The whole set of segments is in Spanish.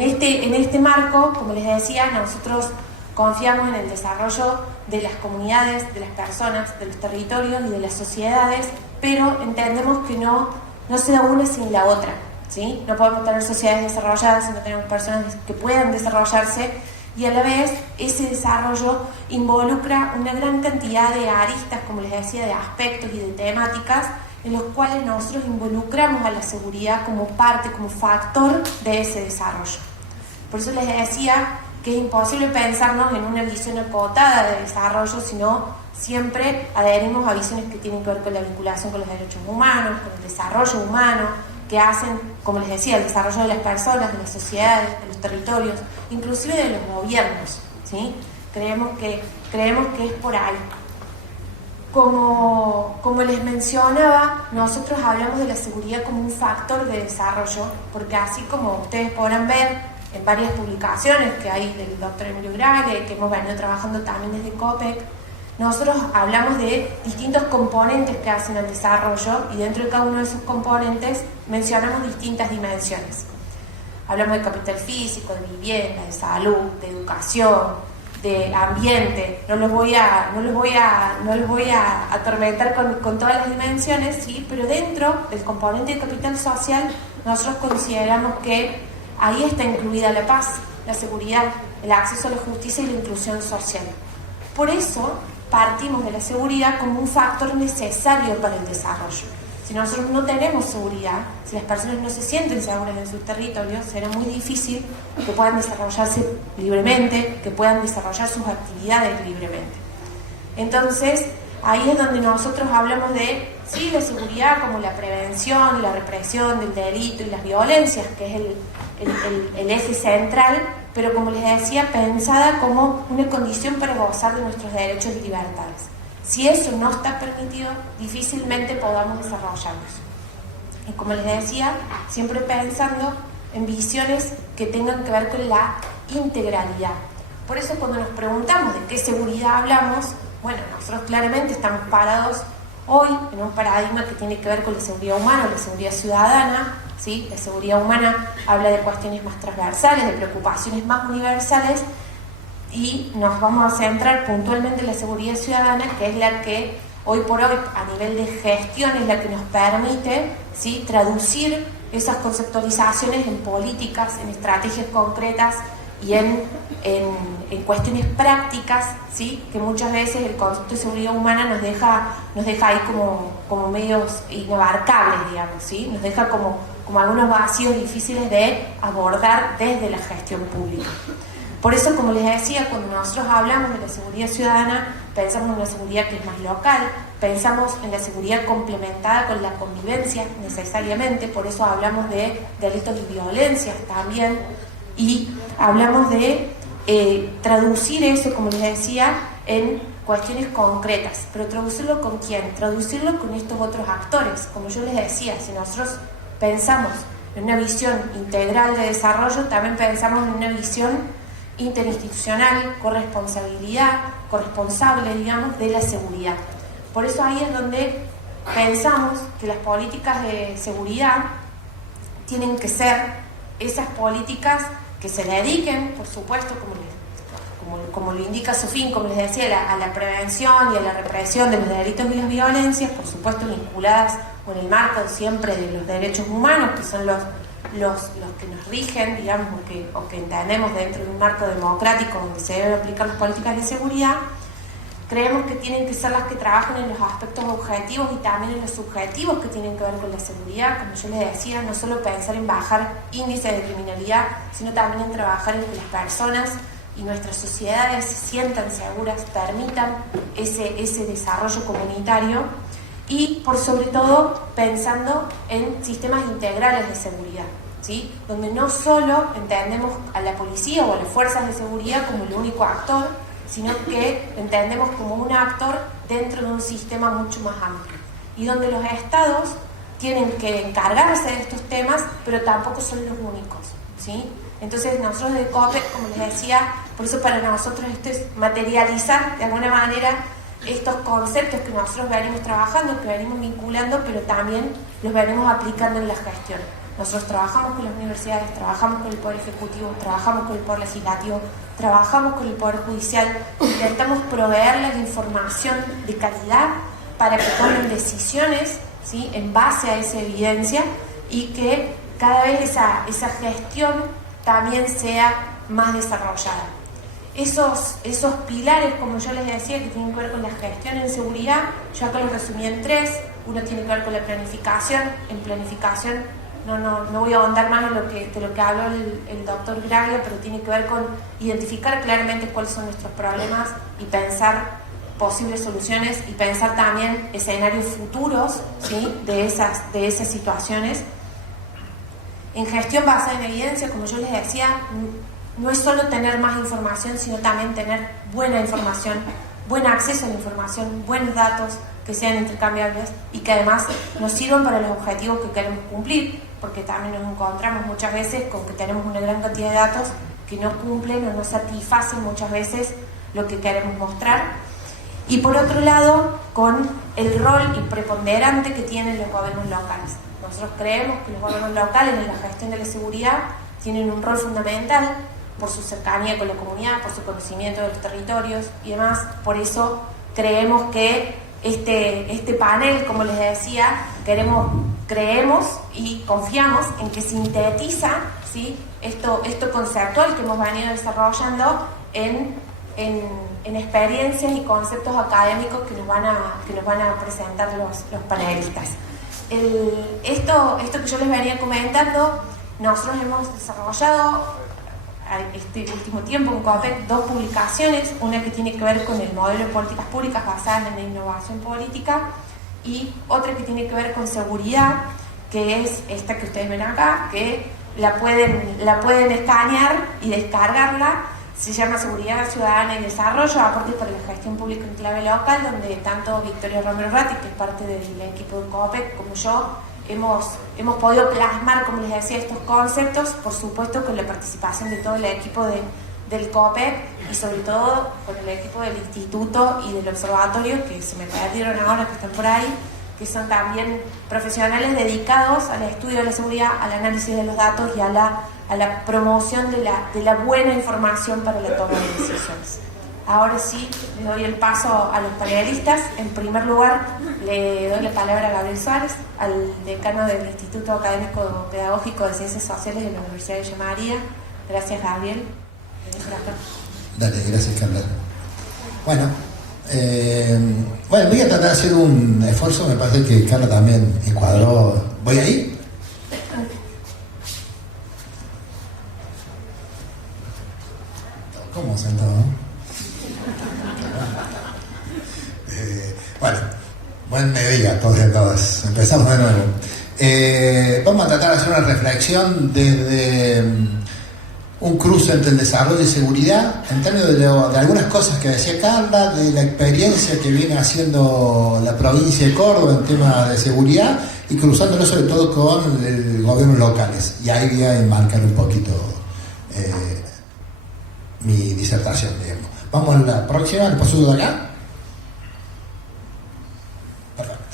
En este marco, como les decía, nosotros confiamos en el desarrollo de las comunidades, de las personas, de los territorios y de las sociedades, pero entendemos que no se da una sin la otra, ¿sí? No podemos tener sociedades desarrolladas si no tenemos personas que puedan desarrollarse, y a la vez ese desarrollo involucra una gran cantidad de aristas, como les decía, de aspectos y de temáticas en los cuales nosotros involucramos a la seguridad como parte, como factor de ese desarrollo. Por eso les decía que es imposible pensarnos en una visión acotada de desarrollo, sino siempre adherimos a visiones que tienen que ver con la vinculación con los derechos humanos, con el desarrollo humano, que hacen, como les decía, el desarrollo de las personas, de las sociedades, de los territorios, inclusive de los gobiernos, ¿sí? Creemos que es por ahí. Como les mencionaba, nosotros hablamos de la seguridad como un factor de desarrollo, porque así como ustedes podrán ver en varias publicaciones que hay del doctor Emilio Grale, que hemos venido trabajando también desde COPEC, nosotros hablamos de distintos componentes que hacen el desarrollo, y dentro de cada uno de esos componentes mencionamos distintas dimensiones. Hablamos de capital físico, de vivienda, de salud, de educación, de ambiente. No los voy a atormentar con todas las dimensiones, ¿sí? Pero dentro del componente de capital social nosotros consideramos que ahí está incluida la paz, la seguridad, el acceso a la justicia y la inclusión social. Por eso partimos de la seguridad como un factor necesario para el desarrollo. Si nosotros no tenemos seguridad, si las personas no se sienten seguras en sus territorios, será muy difícil que puedan desarrollarse libremente, que puedan desarrollar sus actividades libremente. Entonces, ahí es donde nosotros hablamos de, sí, la seguridad como la prevención, la represión del delito y las violencias, que es el eje central, pero como les decía, pensada como una condición para gozar de nuestros derechos y libertades. Si eso no está permitido, difícilmente podamos desarrollarnos. Y como les decía, siempre pensando en visiones que tengan que ver con la integralidad. Por eso cuando nos preguntamos de qué seguridad hablamos, bueno, nosotros claramente estamos parados hoy en un paradigma que tiene que ver con la seguridad humana, la seguridad ciudadana, ¿sí? La seguridad humana habla de cuestiones más transversales, de preocupaciones más universales, y nos vamos a centrar puntualmente en la seguridad ciudadana, que es la que hoy por hoy a nivel de gestión es la que nos permite, ¿sí?, traducir esas conceptualizaciones en políticas, en estrategias concretas y en cuestiones prácticas, ¿sí?, que muchas veces el concepto de seguridad humana nos deja ahí como medios inabarcables, digamos, ¿sí? Nos deja como algunos vacíos difíciles de abordar desde la gestión pública. Por eso, como les decía, cuando nosotros hablamos de la seguridad ciudadana, pensamos en una seguridad que es más local, pensamos en la seguridad complementada con la convivencia necesariamente, por eso hablamos de delitos y violencias también, y hablamos de traducir eso, como les decía, en cuestiones concretas. Pero traducirlo ¿con quién? Traducirlo con estos otros actores. Como yo les decía, si nosotros pensamos en una visión integral de desarrollo, también pensamos en una visión interinstitucional, corresponsable, digamos, de la seguridad. Por eso ahí es donde pensamos que las políticas de seguridad tienen que ser esas políticas que se dediquen, por supuesto, como lo indica su fin, como les decía, a la prevención y a la represión de los delitos y las violencias, por supuesto vinculadas con el marco siempre de los derechos humanos, que son los que nos rigen, digamos, o que entendemos dentro de un marco democrático donde se deben aplicar las políticas de seguridad. Creemos que tienen que ser las que trabajen en los aspectos objetivos y también en los subjetivos que tienen que ver con la seguridad. Como yo les decía, no solo pensar en bajar índices de criminalidad, sino también en trabajar en que las personas y nuestras sociedades se sientan seguras, permitan ese desarrollo comunitario, y por sobre todo pensando en sistemas integrales de seguridad, ¿sí?, donde no solo entendemos a la policía o a las fuerzas de seguridad como el único actor, sino que entendemos como un actor dentro de un sistema mucho más amplio, y donde los estados tienen que encargarse de estos temas, pero tampoco son los únicos, ¿sí? Entonces nosotros de COPEC, como les decía, por eso para nosotros esto es materializar de alguna manera estos conceptos que nosotros venimos trabajando, que venimos vinculando, pero también los venimos aplicando en la gestión. Nosotros trabajamos con las universidades, trabajamos con el Poder Ejecutivo, trabajamos con el Poder Legislativo, trabajamos con el Poder Judicial, intentamos proveerles información de calidad para que tomen decisiones, ¿sí?, en base a esa evidencia, y que cada vez esa gestión también sea más desarrollada. Esos pilares, como yo les decía, que tienen que ver con la gestión en seguridad, yo acá los resumí en 3. Uno tiene que ver con la planificación. En planificación no voy a ahondar más de lo que habló el doctor Graglia, pero tiene que ver con identificar claramente cuáles son nuestros problemas y pensar posibles soluciones, y pensar también escenarios futuros, ¿sí?, de esas situaciones. En gestión basada en evidencia, como yo les decía, no es solo tener más información, sino también tener buena información, buen acceso a la información, buenos datos que sean intercambiables y que además nos sirvan para los objetivos que queremos cumplir, porque también nos encontramos muchas veces con que tenemos una gran cantidad de datos que no cumplen o no satisfacen muchas veces lo que queremos mostrar. Y por otro lado, con el rol preponderante que tienen los gobiernos locales. Nosotros creemos que los gobiernos locales en la gestión de la seguridad tienen un rol fundamental por su cercanía con la comunidad, por su conocimiento de los territorios y demás. Por eso creemos que este panel, como les decía, creemos y confiamos en que sintetiza, ¿sí?, esto conceptual que hemos venido desarrollando en experiencias y conceptos académicos que nos van a presentar los panelistas. Esto que yo les venía comentando, nosotros hemos desarrollado este último tiempo en COPEC 2 publicaciones, una que tiene que ver con el modelo de políticas públicas basadas en la innovación política, y otra que tiene que ver con seguridad, que es esta que ustedes ven acá, que la pueden escanear y descargarla. Se llama Seguridad Ciudadana y Desarrollo, aportes para la gestión pública en clave local, donde tanto Victoria Romero Ratti, que es parte del equipo de COPEC, como yo, hemos podido plasmar, como les decía, estos conceptos, por supuesto con la participación de todo el equipo del COPEC y sobre todo con el equipo del instituto y del observatorio, que se me perdieron ahora, que están por ahí, que son también profesionales dedicados al estudio de la seguridad, al análisis de los datos y a la promoción de la buena información para la toma de decisiones. Ahora sí, le doy el paso a los panelistas. En primer lugar, le doy la palabra a Gabriel Suárez, al decano del Instituto Académico Pedagógico de Ciencias Sociales de la Universidad de Villa María. Gracias, Gabriel. Dale, gracias, Carla. Bueno, voy a tratar de hacer un esfuerzo. Me parece que Carla también encuadró. ¿Voy ahí? ¿Cómo sentado? Buen mediodía a todos y a todas. Empezamos de nuevo. Vamos a tratar de hacer una reflexión desde un cruce entre el desarrollo y seguridad, en términos de algunas cosas que decía Carla, de la experiencia que viene haciendo la provincia de Córdoba en temas de seguridad, y cruzándolo sobre todo con el gobiernos locales. Y ahí voy a enmarcar un poquito mi disertación, digamos. Vamos a la próxima, ¿le paso de acá? Perfecto.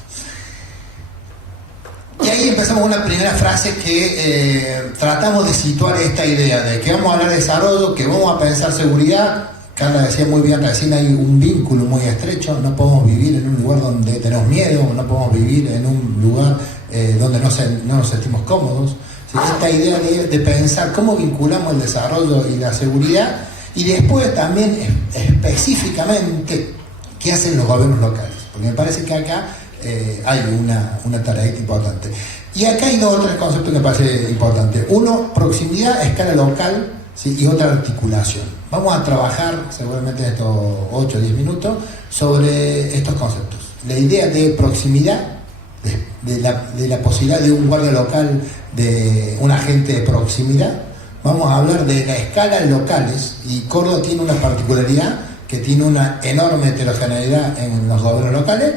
Y ahí empezamos una primera frase que tratamos de situar esta idea de que vamos a hablar de desarrollo, que vamos a pensar seguridad. Carla decía muy bien, recién hay un vínculo muy estrecho. No podemos vivir en un lugar donde tenemos miedo, no podemos vivir en un lugar donde no nos sentimos cómodos. Esta idea de pensar cómo vinculamos el desarrollo y la seguridad, y después también específicamente qué hacen los gobiernos locales, porque me parece que acá hay una tarea importante. Y acá hay dos o tres conceptos que me parece importante. Uno, proximidad a escala local, ¿sí? Y otra, articulación. Vamos a trabajar seguramente en estos 8 o 10 minutos sobre estos conceptos. La idea de proximidad, de la posibilidad de un guardia local, de un agente de proximidad. Vamos a hablar de la escala locales, y Córdoba tiene una particularidad, que tiene una enorme heterogeneidad en los gobiernos locales,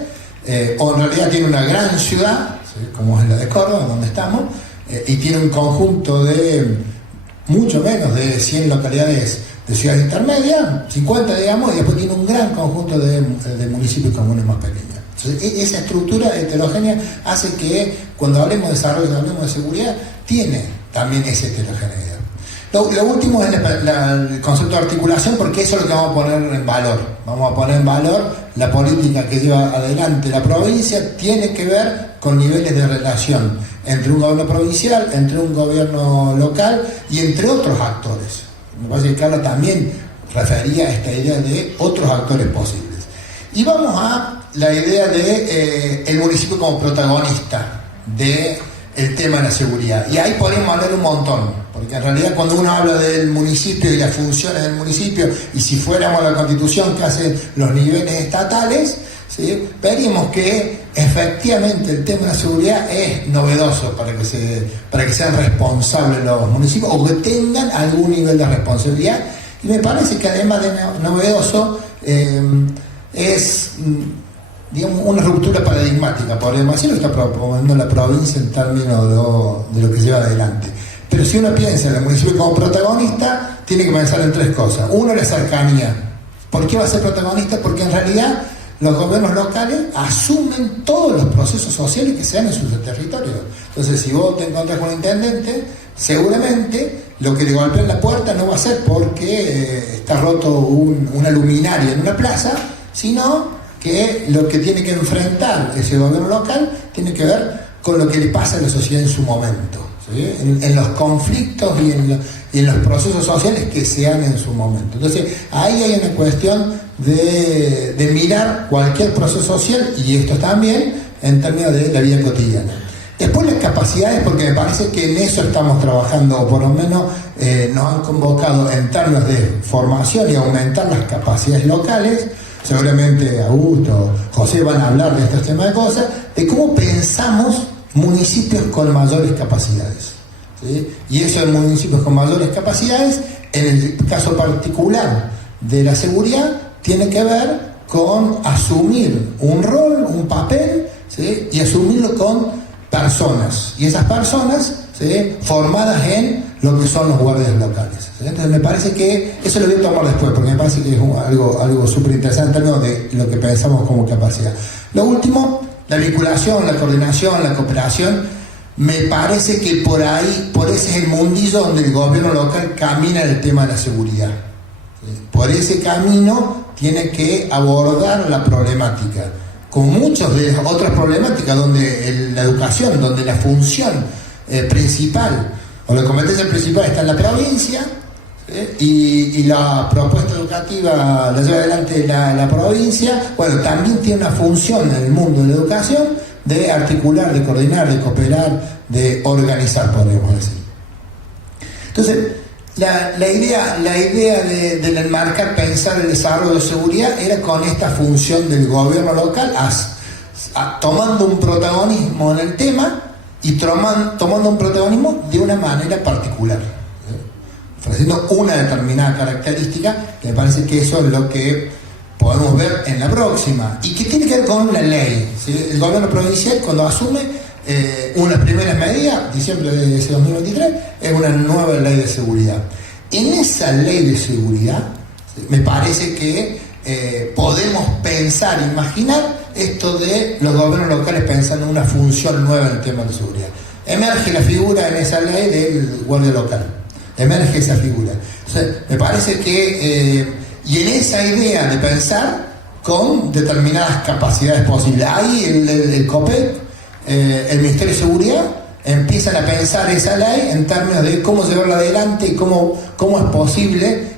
o en realidad tiene una gran ciudad, ¿sí? Como es la de Córdoba, donde estamos, y tiene un conjunto de mucho menos de 100 localidades de ciudades intermedias, 50 digamos, y después tiene un gran conjunto de municipios comunes más pequeños. Entonces, esa estructura heterogénea hace que cuando hablemos de desarrollo, hablemos de seguridad, tiene también esa heterogeneidad. Lo último es el concepto de articulación, porque eso es lo que vamos a poner en valor. Vamos a poner en valor la política que lleva adelante la provincia, tiene que ver con niveles de relación entre un gobierno provincial, entre un gobierno local y entre otros actores. Me parece que Carla también refería a esta idea de otros actores posibles. Y vamos a la idea de el municipio como protagonista de el tema de la seguridad. Y ahí podemos hablar un montón, porque en realidad cuando uno habla del municipio y las funciones del municipio, y si fuéramos a la Constitución que hacen los niveles estatales, ¿sí?, veríamos que efectivamente el tema de la seguridad es novedoso para que sean responsables los municipios o que tengan algún nivel de responsabilidad. Y me parece que además de novedoso es, digamos, una ruptura paradigmática, podríamos decir, lo que está proponiendo la provincia en términos de lo que lleva adelante. Pero si uno piensa en el municipio como protagonista, tiene que pensar en tres cosas. Uno, la cercanía. ¿Por qué va a ser protagonista? Porque en realidad los gobiernos locales asumen todos los procesos sociales que se dan en sus territorios. Entonces, si vos te encontrás con un intendente, seguramente lo que le golpea en la puerta no va a ser porque está roto una luminaria en una plaza, sino que lo que tiene que enfrentar ese gobierno local tiene que ver con lo que le pasa a la sociedad en su momento, ¿sí?, en los conflictos y en los procesos sociales que se dan en su momento. Entonces, ahí hay una cuestión de mirar cualquier proceso social, y esto también en términos de la vida cotidiana. Después las capacidades, porque me parece que en eso estamos trabajando, o por lo menos nos han convocado en términos de formación y aumentar las capacidades locales. Seguramente Augusto, José van a hablar de estos temas de cosas, de cómo pensamos municipios con mayores capacidades, ¿sí? Y eso de municipios con mayores capacidades, en el caso particular de la seguridad, tiene que ver con asumir un rol, un papel, ¿sí?, y asumirlo con personas, y esas personas, ¿sí?, formadas en lo que son los guardias locales, ¿sí? Entonces me parece que eso lo voy a tomar después, porque me parece que es algo súper interesante en términos de lo que pensamos como capacidad. Lo último, la vinculación, la coordinación, la cooperación. Me parece que por ese es el mundillo donde el gobierno local camina en el tema de la seguridad, ¿sí? Por ese camino tiene que abordar la problemática, como muchas de las otras problemáticas, donde la educación, donde la función principal o la competencia principal está en la provincia, y la propuesta educativa la lleva adelante la provincia. Bueno, también tiene una función en el mundo de la educación de articular, de coordinar, de cooperar, de organizar, podríamos decir. Entonces, la idea de enmarcar, pensar el desarrollo de seguridad era con esta función del gobierno local, tomando un protagonismo en el tema y tomando un protagonismo de una manera particular, ofreciendo una determinada característica, que me parece que eso es lo que podemos ver en la próxima, y que tiene que ver con la ley, ¿sí? El gobierno provincial, cuando asume unas primeras medidas, diciembre de ese 2023, es una nueva ley de seguridad. En esa ley de seguridad, ¿sí?, me parece que podemos pensar, imaginar esto de los gobiernos locales pensando en una función nueva en el tema de seguridad. Emerge la figura en esa ley del guardia local, emerge esa figura. Entonces, me parece que, y en esa idea de pensar con determinadas capacidades posibles, ahí el COPEC, el Ministerio de Seguridad, empiezan a pensar esa ley en términos de cómo llevarla adelante y cómo es posible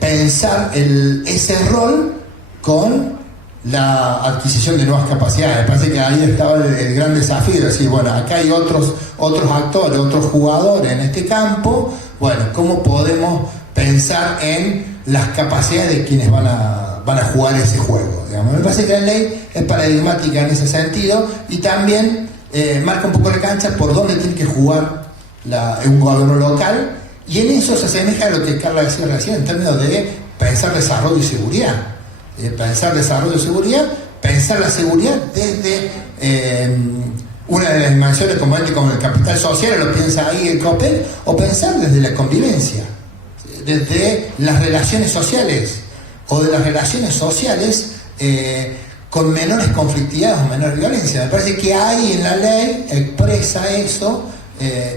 pensar ese rol con la adquisición de nuevas capacidades. Me parece que ahí estaba el gran desafío, de decir, bueno, acá hay otros actores, otros jugadores en este campo. Bueno, ¿cómo podemos pensar en las capacidades de quienes van a jugar ese juego? Digamos, me parece que la ley es paradigmática en ese sentido, y también marca un poco la cancha por dónde tiene que jugar un gobierno local, y en eso se asemeja a lo que Carla decía recién en términos de pensar desarrollo y seguridad. Pensar desarrollo y seguridad, pensar la seguridad desde una de las dimensiones como el capital social, lo piensa ahí el COPEC, o pensar desde la convivencia, desde las relaciones sociales, o de las relaciones sociales con menores conflictividades o menor violencia. Me parece que ahí en la ley expresa eso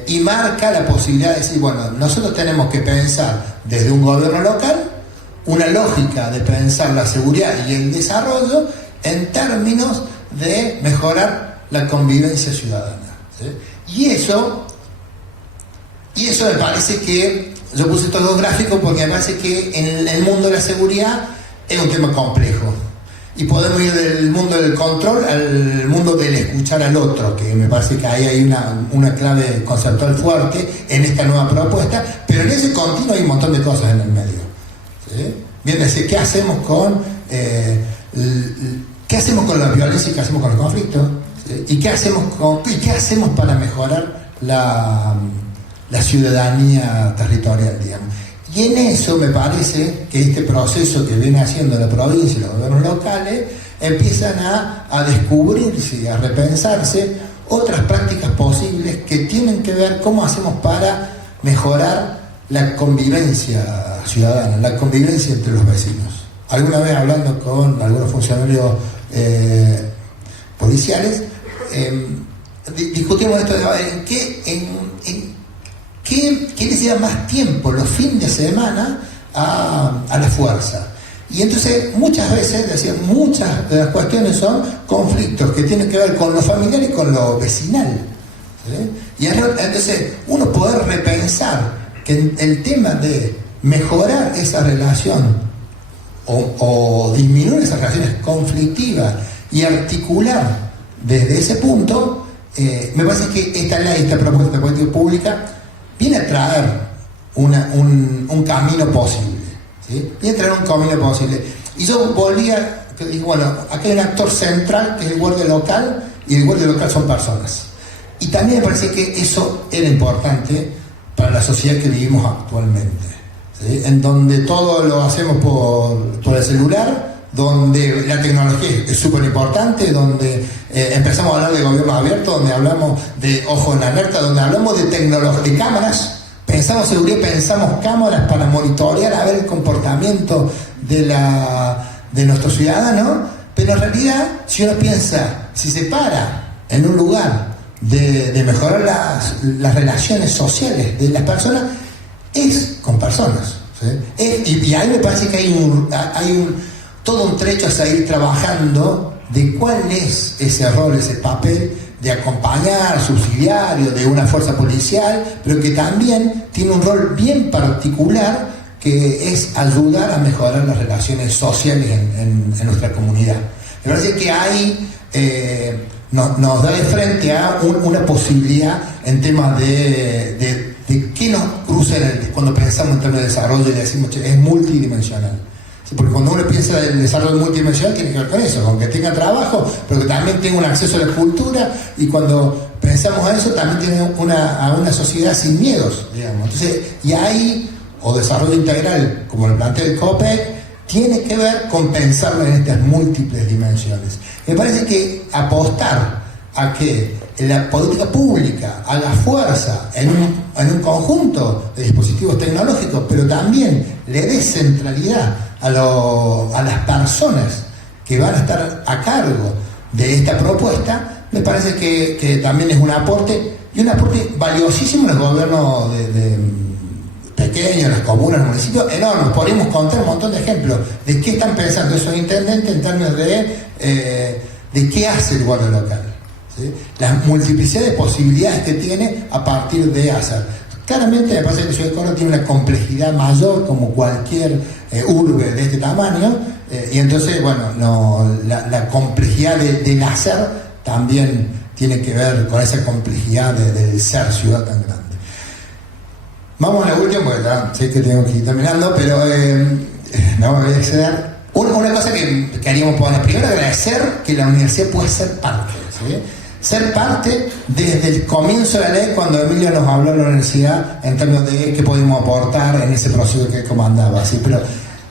y marca la posibilidad de decir, bueno, nosotros tenemos que pensar desde un gobierno local una lógica de pensar la seguridad y el desarrollo en términos de mejorar la convivencia ciudadana, ¿sí? Y eso me parece que, yo puse estos dos gráficos porque me parece que en el mundo de la seguridad es un tema complejo. Y podemos ir del mundo del control al mundo del escuchar al otro, que me parece que ahí hay una clave conceptual fuerte en esta nueva propuesta, pero en ese continuo hay un montón de cosas en el medio, ¿sí? Bien, decir, ¿qué hacemos con la violencia y qué hacemos con el conflicto? ¿Sí? ¿Y qué hacemos para mejorar la ciudadanía territorial, digamos? Y en eso me parece que este proceso que viene haciendo la provincia y los gobiernos locales empiezan a descubrirse y a repensarse otras prácticas posibles que tienen que ver cómo hacemos para mejorar la convivencia ciudadana, la convivencia entre los vecinos. Alguna vez hablando con algunos funcionarios policiales, discutimos esto de ¿qué les lleva más tiempo los fines de semana a la fuerza? Y entonces muchas veces, decían, muchas de las cuestiones son conflictos que tienen que ver con lo familiar y con lo vecinal, ¿sí? Y entonces uno poder repensar que el tema de mejorar esa relación o disminuir esas relaciones conflictivas y articular desde ese punto, me parece que esta propuesta de política pública viene a traer un camino posible, ¿sí? Viene a traer un camino posible. Y yo volvía, digo, bueno, aquí hay un actor central que es el guardia local, y el guardia local son personas. Y también me parece que eso era importante para la sociedad que vivimos actualmente, ¿sí? En donde todo lo hacemos por el celular, donde la tecnología es súper importante, donde empezamos a hablar de gobierno abierto, donde hablamos de ojo en la alerta, donde hablamos de tecnología, de cámaras, pensamos seguridad, pensamos cámaras para monitorear a ver el comportamiento de nuestros ciudadanos, pero en realidad, si uno piensa, si se para en un lugar de mejorar las relaciones sociales de las personas, es con personas, ¿sí? Y ahí me parece que hay todo un trecho a seguir trabajando de cuál es ese rol, ese papel de acompañar, subsidiario de una fuerza policial, pero que también tiene un rol bien particular que es ayudar a mejorar las relaciones sociales en nuestra comunidad. Me parece que ahí nos da de frente a una posibilidad en temas de qué nos cruza cuando pensamos en términos de desarrollo y decimos que es multidimensional. Porque cuando uno piensa en el desarrollo multidimensional tiene que ver con eso, con que tenga trabajo, pero que también tenga un acceso a la cultura, y cuando pensamos en eso también tiene a una sociedad sin miedos, digamos. Entonces, y ahí, o desarrollo integral, como lo plantea el COPEC, tiene que ver con pensarlo en estas múltiples dimensiones. Me parece que apostar a que la política pública haga fuerza en un conjunto de dispositivos tecnológicos, pero también le dé centralidad a las personas que van a estar a cargo de esta propuesta, me parece que también es un aporte, y un aporte valiosísimo en los gobiernos de pequeños, las comunas, los municipios, enormes. Podríamos contar un montón de ejemplos de qué están pensando esos intendentes en términos de qué hace el guardia local, ¿sí? La multiplicidad de posibilidades que tiene a partir de hacer. Claramente me parece que Ciudad de Córdoba tiene una complejidad mayor, como cualquier urbe de este tamaño, y entonces, bueno, la complejidad del hacer también tiene que ver con esa complejidad del ser ciudad tan grande. Vamos a la última, porque ya sé que tengo que ir terminando, pero no me voy a exceder. Una cosa que queríamos poner, primero agradecer que la universidad puede ser parte, ¿sí? Ser parte desde el comienzo de la ley, cuando Emilio nos habló de la universidad en términos de qué podemos aportar en ese proceso que él comandaba, ¿sí? Pero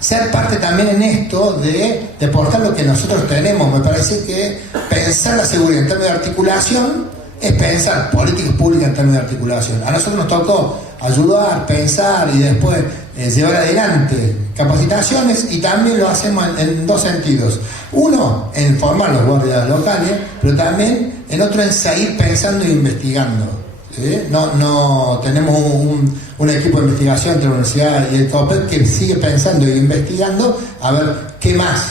ser parte también en esto de aportar lo que nosotros tenemos. Me parece que pensar la seguridad en términos de articulación es pensar políticas públicas en términos de articulación. A nosotros nos tocó ayudar, pensar y después llevar adelante capacitaciones, y también lo hacemos en dos sentidos. Uno, en formar los guardias locales, pero también en otro, en seguir pensando e investigando, ¿sí? No tenemos un equipo de investigación entre la universidad y el COPEC que sigue pensando e investigando a ver qué más,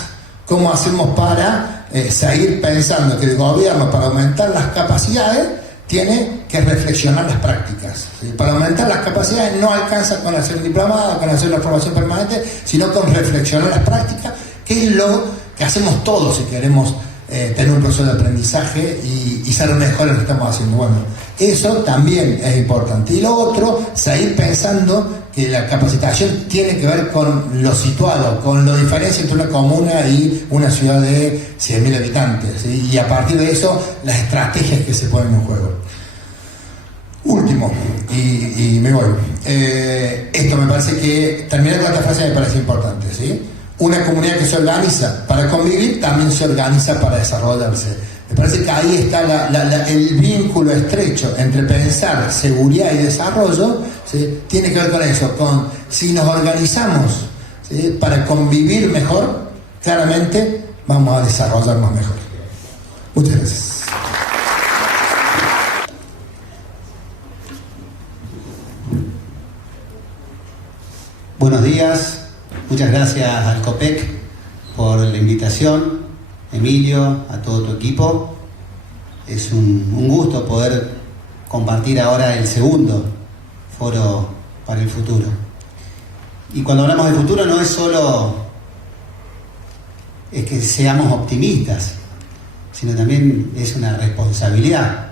cómo hacemos para seguir pensando que el gobierno, para aumentar las capacidades, tiene que reflexionar las prácticas, ¿sí? Para aumentar las capacidades no alcanza con hacer un diplomado, con hacer una formación permanente, sino con reflexionar las prácticas, que es lo que hacemos todos si queremos tener un proceso de aprendizaje y ser mejores en lo que estamos haciendo. Bueno, eso también es importante. Y lo otro, seguir pensando que la capacitación tiene que ver con lo situado, con lo diferencia entre una comuna y una ciudad de 100.000 habitantes, ¿sí? Y a partir de eso, las estrategias que se ponen en juego. Último, y me voy. Esto me parece que, terminar con esta frase me parece importante, ¿sí? Una comunidad que se organiza para convivir también se organiza para desarrollarse. Me parece que ahí está el vínculo estrecho entre pensar seguridad y desarrollo, ¿sí? Tiene que ver con eso, con si nos organizamos, ¿sí? Para convivir mejor, claramente vamos a desarrollarnos mejor. Muchas gracias. Buenos días. Muchas gracias al COPEC por la invitación, Emilio, a todo tu equipo. Es un gusto poder compartir ahora el segundo foro para el futuro. Y cuando hablamos de futuro no es solo que seamos optimistas, sino también es una responsabilidad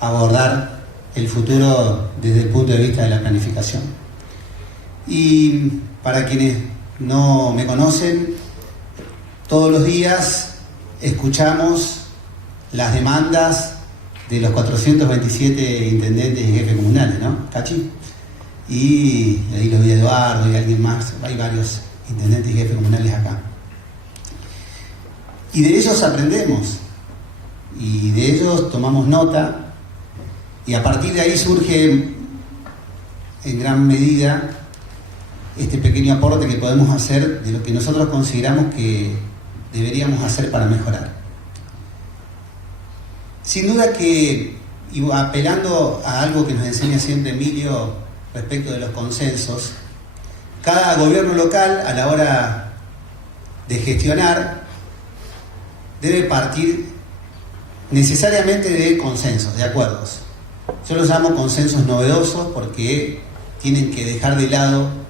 abordar el futuro desde el punto de vista de la planificación. Y para quienes no me conocen, todos los días escuchamos las demandas de los 427 intendentes y jefes comunales, ¿no, Cachi? Y ahí lo vi a Eduardo y alguien más, hay varios intendentes y jefes comunales acá. Y de ellos aprendemos, y de ellos tomamos nota, y a partir de ahí surge en gran medida este pequeño aporte que podemos hacer de lo que nosotros consideramos que deberíamos hacer para mejorar. Sin duda que, y apelando a algo que nos enseña siempre Emilio respecto de los consensos, cada gobierno local a la hora de gestionar debe partir necesariamente de consensos, de acuerdos. Yo los llamo consensos novedosos porque tienen que dejar de lado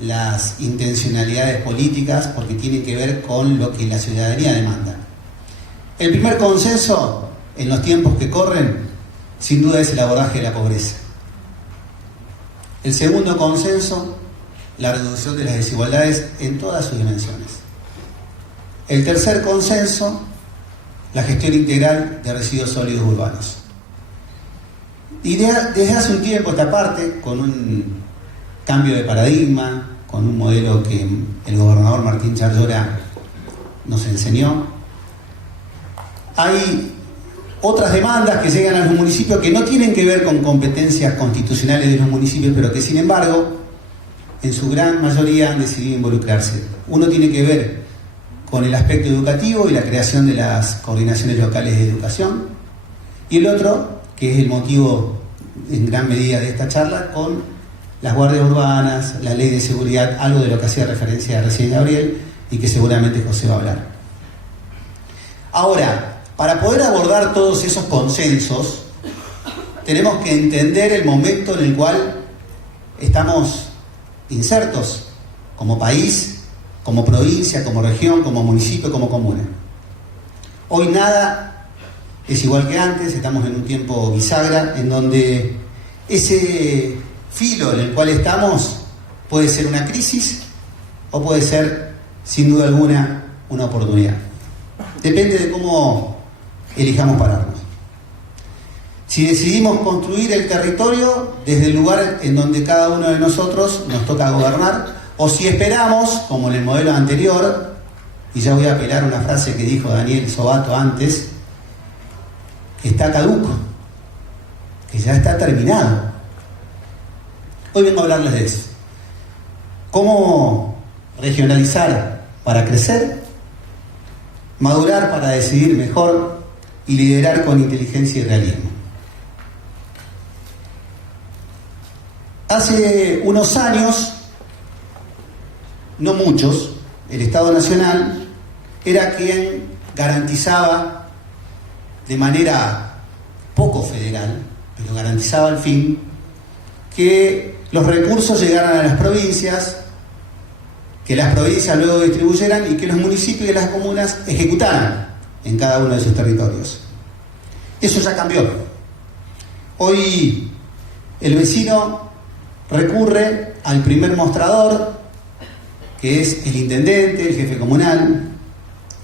las intencionalidades políticas, porque tienen que ver con lo que la ciudadanía demanda. El primer consenso en los tiempos que corren, sin duda, es el abordaje de la pobreza. El segundo consenso, la reducción de las desigualdades en todas sus dimensiones. El tercer consenso, la gestión integral de residuos sólidos urbanos. Y desde hace un tiempo esta parte, con un cambio de paradigma, con un modelo que el gobernador Martín Charllora nos enseñó, hay otras demandas que llegan a los municipios que no tienen que ver con competencias constitucionales de los municipios, pero que sin embargo, en su gran mayoría han decidido involucrarse. Uno tiene que ver con el aspecto educativo y la creación de las coordinaciones locales de educación, y el otro, que es el motivo en gran medida de esta charla, con las guardias urbanas, la ley de seguridad, algo de lo que hacía referencia recién Gabriel y que seguramente José va a hablar. Ahora, para poder abordar todos esos consensos, tenemos que entender el momento en el cual estamos insertos como país, como provincia, como región, como municipio, como comuna. Hoy nada es igual que antes, estamos en un tiempo bisagra en donde ese filo en el cual estamos puede ser una crisis o puede ser, sin duda alguna, una oportunidad. Depende de cómo elijamos pararnos. Si decidimos construir el territorio desde el lugar en donde cada uno de nosotros nos toca gobernar, o si esperamos, como en el modelo anterior, y ya voy a apelar a una frase que dijo Daniel Sobato antes, que está caduco, que ya está terminado. Hoy vengo a hablarles de eso. Cómo regionalizar para crecer, madurar para decidir mejor y liderar con inteligencia y realismo. Hace unos años, no muchos, el Estado Nacional era quien garantizaba de manera poco federal, pero garantizaba al fin que los recursos llegaran a las provincias, que las provincias luego distribuyeran y que los municipios y las comunas ejecutaran en cada uno de sus territorios. Eso ya cambió. Hoy el vecino recurre al primer mostrador, que es el intendente, el jefe comunal,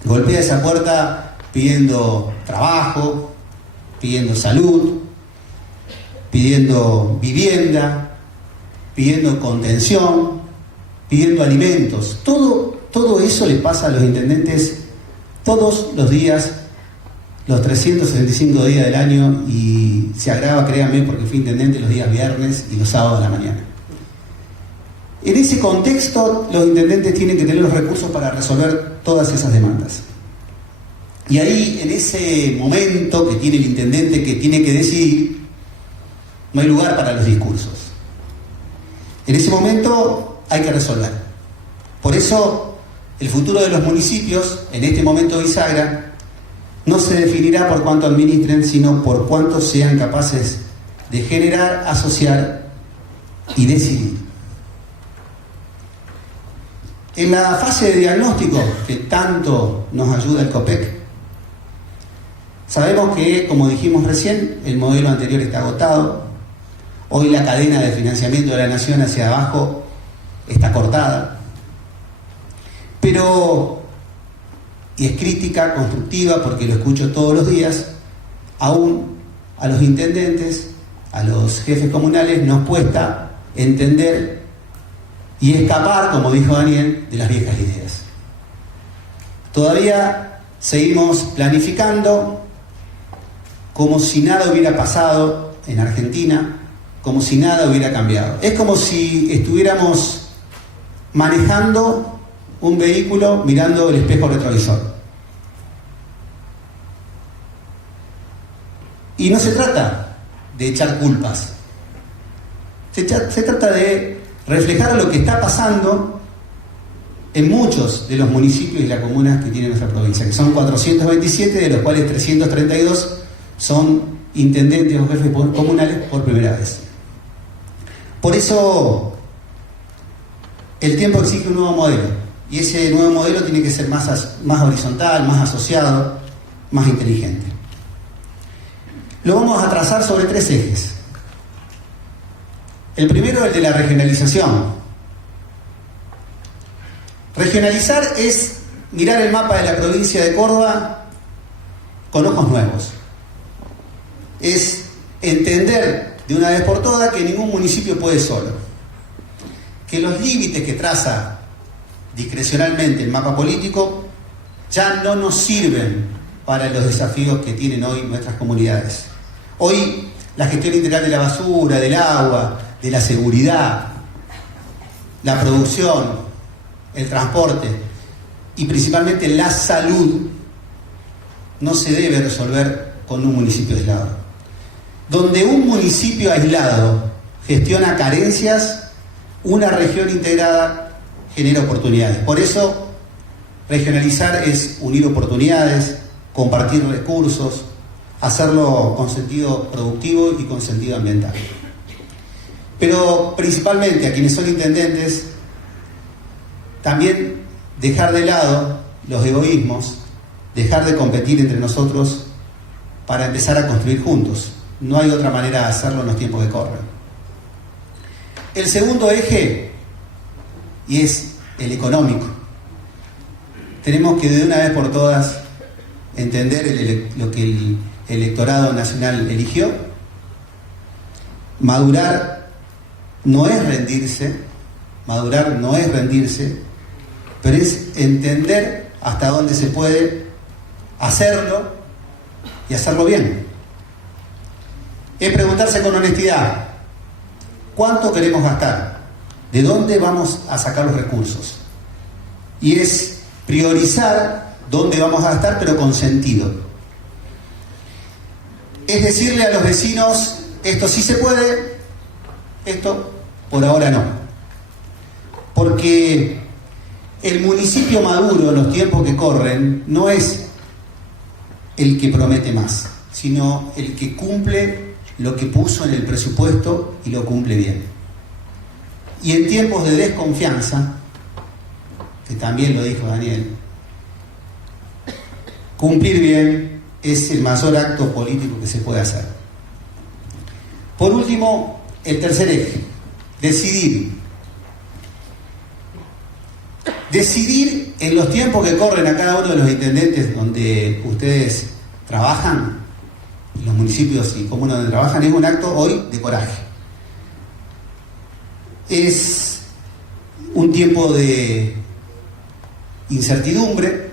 golpea esa puerta pidiendo trabajo, pidiendo salud, pidiendo vivienda, pidiendo contención, pidiendo alimentos. Todo eso le pasa a los intendentes todos los días, los 365 días del año, y se agrava, créanme, porque fui intendente los días viernes y los sábados de la mañana. En ese contexto, los intendentes tienen que tener los recursos para resolver todas esas demandas. Y ahí, en ese momento que tiene el intendente que tiene que decidir, no hay lugar para los discursos. En ese momento hay que resolver. Por eso, el futuro de los municipios, en este momento bisagra, no se definirá por cuánto administren, sino por cuánto sean capaces de generar, asociar y decidir. En la fase de diagnóstico, que tanto nos ayuda el COPEC, sabemos que, como dijimos recién, el modelo anterior está agotado. Hoy la cadena de financiamiento de la nación hacia abajo está cortada. Pero, y es crítica constructiva porque lo escucho todos los días, aún a los intendentes, a los jefes comunales nos cuesta entender y escapar, como dijo Daniel, de las viejas ideas. Todavía seguimos planificando como si nada hubiera pasado en Argentina, como si nada hubiera cambiado. Es como si estuviéramos manejando un vehículo mirando el espejo retrovisor. Y no se trata de echar culpas. Se trata de reflejar lo que está pasando en muchos de los municipios y las comunas que tiene nuestra provincia, que son 427, de los cuales 332 son intendentes o jefes comunales por primera vez. Por eso el tiempo exige un nuevo modelo, y ese nuevo modelo tiene que ser más horizontal, más asociado, más inteligente. Lo vamos a trazar sobre 3 ejes. El primero, el de la regionalización. Regionalizar es mirar el mapa de la provincia de Córdoba con ojos nuevos. Es entender de una vez por todas que ningún municipio puede solo. Que los límites que traza discrecionalmente el mapa político ya no nos sirven para los desafíos que tienen hoy nuestras comunidades. Hoy la gestión integral de la basura, del agua, de la seguridad, la producción, el transporte y principalmente la salud no se debe resolver con un municipio aislado. Donde un municipio aislado gestiona carencias, una región integrada genera oportunidades. Por eso, regionalizar es unir oportunidades, compartir recursos, hacerlo con sentido productivo y con sentido ambiental. Pero principalmente a quienes son intendentes, también dejar de lado los egoísmos, dejar de competir entre nosotros para empezar a construir juntos. No hay otra manera de hacerlo en los tiempos que corren. El segundo eje, y es el económico. Tenemos que de una vez por todas entender lo que el electorado nacional eligió. Madurar no es rendirse, pero es entender hasta dónde se puede hacerlo y hacerlo bien. Es preguntarse con honestidad, ¿cuánto queremos gastar? ¿De dónde vamos a sacar los recursos? Y es priorizar dónde vamos a gastar, pero con sentido. Es decirle a los vecinos, esto sí se puede, esto Por ahora no. Porque el municipio maduro en los tiempos que corren no es el que promete más, sino el que cumple lo que puso en el presupuesto y lo cumple bien. Y en tiempos de desconfianza, que también lo dijo Daniel, cumplir bien es el mayor acto político que se puede hacer. Por último, el tercer eje, decidir. Decidir en los tiempos que corren a cada uno de los intendentes donde ustedes trabajan, los municipios y comunas donde trabajan, es un acto hoy de coraje. Es un tiempo de incertidumbre,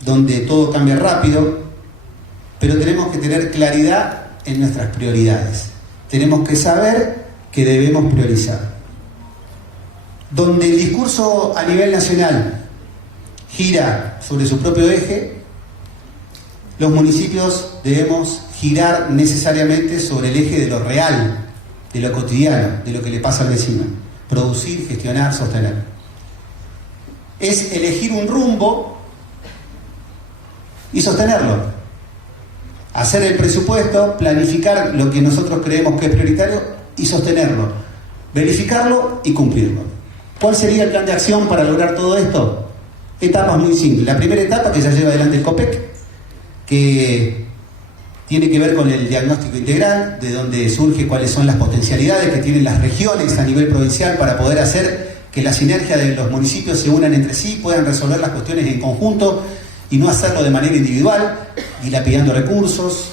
donde todo cambia rápido, pero tenemos que tener claridad en nuestras prioridades. Tenemos que saber que debemos priorizar. Donde el discurso a nivel nacional gira sobre su propio eje, los municipios debemos girar necesariamente sobre el eje de lo real, de lo cotidiano, de lo que le pasa al vecino. Producir, gestionar, sostener. Es elegir un rumbo y sostenerlo. Hacer el presupuesto, planificar lo que nosotros creemos que es prioritario y sostenerlo. Verificarlo y cumplirlo. ¿Cuál sería el plan de acción para lograr todo esto? Etapas muy simples. La primera etapa, que ya lleva adelante el COPEC, que tiene que ver con el diagnóstico integral, de donde surge cuáles son las potencialidades que tienen las regiones a nivel provincial para poder hacer que la sinergia de los municipios se unan entre sí, puedan resolver las cuestiones en conjunto y no hacerlo de manera individual, dilapidando recursos,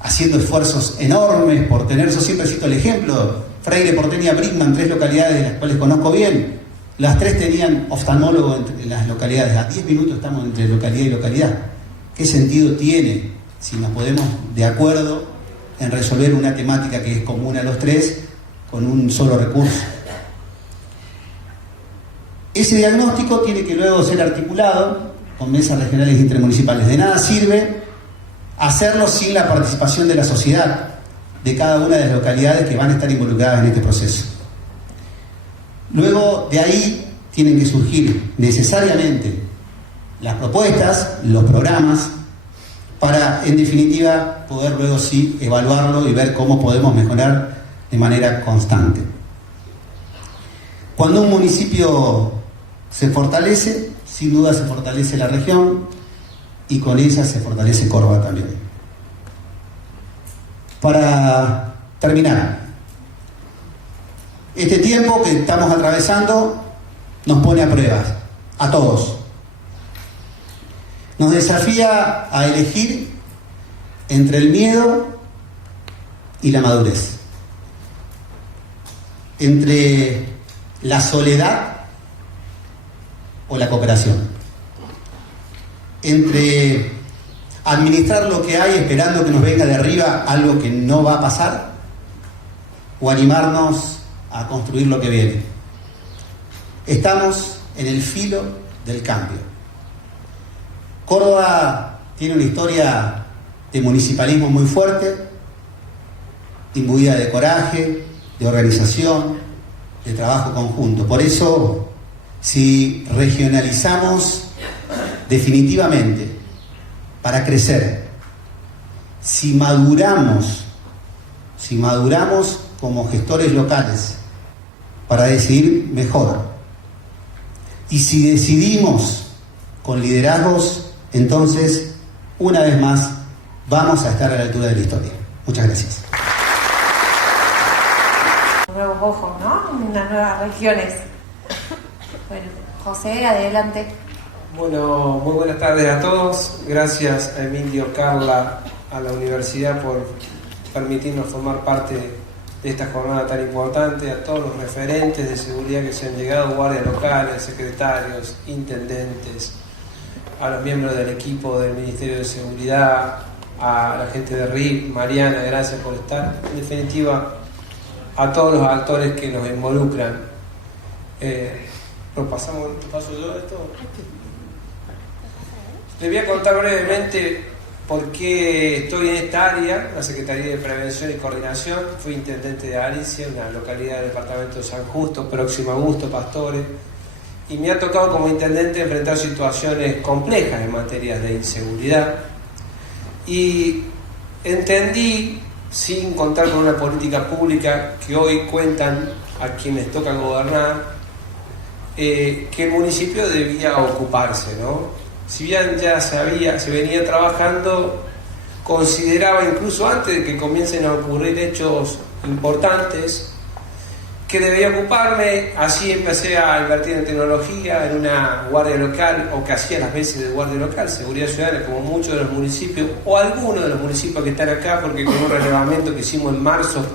haciendo esfuerzos enormes por tener. Yo siempre cito el ejemplo, Freire, Porteña, Brinkmann, 3 localidades de las cuales conozco bien. Las 3 tenían oftalmólogo en las localidades. A 10 minutos estamos entre localidad y localidad. ¿Qué sentido tiene si nos ponemos de acuerdo en resolver una temática que es común a los 3 con un solo recurso? Ese diagnóstico tiene que luego ser articulado con mesas regionales intermunicipales. De nada sirve hacerlo sin la participación de la sociedad, de cada una de las localidades que van a estar involucradas en este proceso. Luego de ahí tienen que surgir necesariamente las propuestas, los programas, para en definitiva poder luego sí evaluarlo y ver cómo podemos mejorar de manera constante. Cuando un municipio se fortalece, sin duda se fortalece la región y con ella se fortalece Córdoba también. Para terminar, este tiempo que estamos atravesando nos pone a prueba, a todos. Nos desafía a elegir entre el miedo y la madurez, entre la soledad o la cooperación, entre administrar lo que hay esperando que nos venga de arriba algo que no va a pasar, o animarnos a construir lo que viene. Estamos en el filo del cambio. Córdoba tiene una historia de municipalismo muy fuerte, imbuida de coraje, de organización, de trabajo conjunto. Por eso, si regionalizamos definitivamente para crecer, si maduramos como gestores locales para decidir mejor, y si decidimos con liderazgos, entonces, una vez más, vamos a estar a la altura de la historia. Muchas gracias. Nuevos ojos, ¿no? Unas nuevas regiones. Bueno, José, adelante. Bueno, muy buenas tardes a todos. Gracias a Emilio, Carla, a la universidad por permitirnos formar parte de esta jornada tan importante, a todos los referentes de seguridad que se han llegado, guardias locales, secretarios, intendentes, a los miembros del equipo del Ministerio de Seguridad, a la gente de RIP, Mariana, gracias por estar. En definitiva, a todos los actores que nos involucran. ¿Lo paso yo esto? Les voy a contar brevemente por qué estoy en esta área, la Secretaría de Prevención y Coordinación. Fui intendente de Aricia, una localidad del departamento de San Justo, próximo a Augusto, Pastores, y me ha tocado como intendente enfrentar situaciones complejas en materia de inseguridad. Y entendí, sin contar con una política pública que hoy cuentan a quienes toca gobernar, que el municipio debía ocuparse, ¿no? Si bien ya se venía trabajando, consideraba incluso antes de que comiencen a ocurrir hechos importantes que debía ocuparme. Así empecé a invertir en tecnología, en una guardia local, o que hacía las veces de guardia local, seguridad ciudadana, como muchos de los municipios, o algunos de los municipios que están acá, porque con un relevamiento que hicimos en marzo,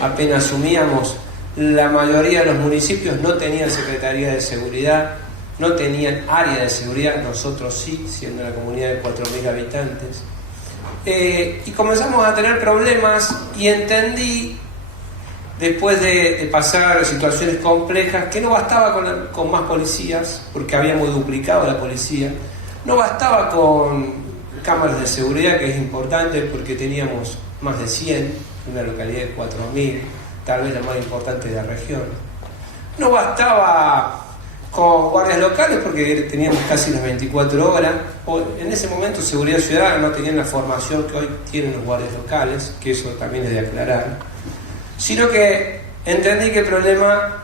apenas asumíamos, la mayoría de los municipios no tenían Secretaría de Seguridad, no tenían área de seguridad. Nosotros sí, siendo una comunidad de 4.000 habitantes. Y comenzamos a tener problemas, y entendí, después de pasar situaciones complejas, que no bastaba con más policías, porque habíamos duplicado la policía, no bastaba con cámaras de seguridad, que es importante porque teníamos más de 100, una localidad de 4.000, tal vez la más importante de la región. No bastaba con guardias locales porque teníamos casi las 24 horas. En ese momento Seguridad Ciudadana no tenían la formación que hoy tienen los guardias locales, que eso también es de aclarar, sino que entendí que el problema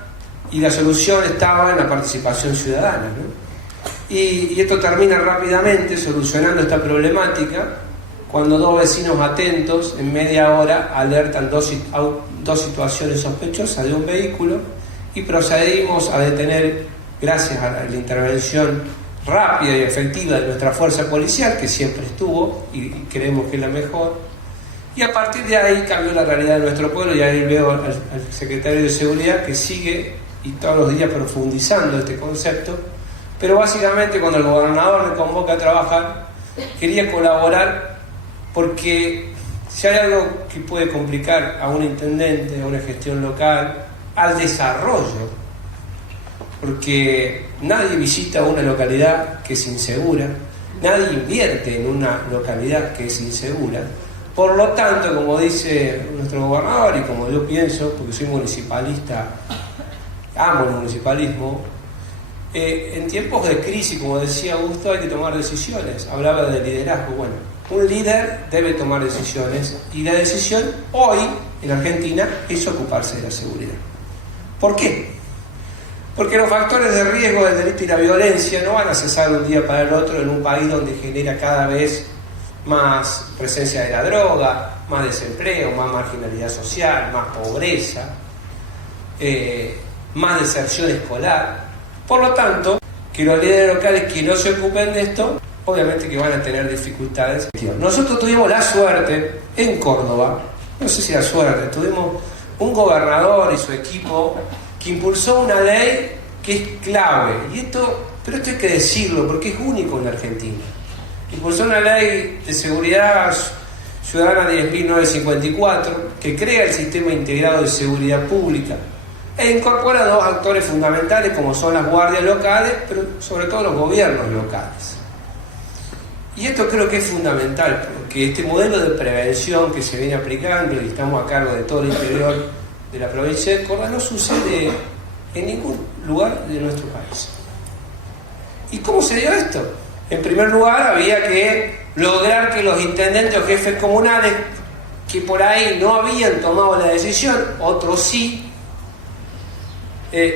y la solución estaba en la participación ciudadana, ¿no? Y esto termina rápidamente solucionando esta problemática cuando dos vecinos atentos en media hora alertan dos situaciones sospechosas de un vehículo, y procedimos a detener, gracias a la intervención rápida y efectiva de nuestra fuerza policial, que siempre estuvo y creemos que es la mejor. Y a partir de ahí cambió la realidad de nuestro pueblo, y ahí veo al secretario de Seguridad que sigue y todos los días profundizando este concepto. Pero básicamente, cuando el gobernador me convoca a trabajar, quería colaborar, porque si hay algo que puede complicar a un intendente, a una gestión local, al desarrollo, porque nadie visita una localidad que es insegura, nadie invierte en una localidad que es insegura. Por lo tanto, como dice nuestro gobernador, y como yo pienso, porque soy municipalista, amo el municipalismo, en tiempos de crisis, como decía Augusto, hay que tomar decisiones. Hablaba de liderazgo. Bueno, un líder debe tomar decisiones, y la decisión hoy en Argentina es ocuparse de la seguridad. ¿Por qué? Porque los factores de riesgo del delito y la violencia no van a cesar de un día para el otro en un país donde genera cada vez más presencia de la droga, más desempleo, más marginalidad social, más pobreza, más deserción escolar. Por lo tanto, que los líderes locales que no se ocupen de esto, obviamente que van a tener dificultades. Nosotros tuvimos la suerte en Córdoba, no sé si la suerte, tuvimos un gobernador y su equipo que impulsó una ley que es clave, pero esto hay que decirlo porque es único en la Argentina. Impulsó una ley de seguridad ciudadana 10.954 que crea el sistema integrado de seguridad pública e incorpora dos actores fundamentales, como son las guardias locales, pero sobre todo los gobiernos locales. Y esto creo que es fundamental, porque este modelo de prevención que se viene aplicando, y estamos a cargo de todo el interior de la provincia de Córdoba, no sucede en ningún lugar de nuestro país. ¿Y cómo se dio esto? En primer lugar, había que lograr que los intendentes o jefes comunales, que por ahí no habían tomado la decisión, otros sí,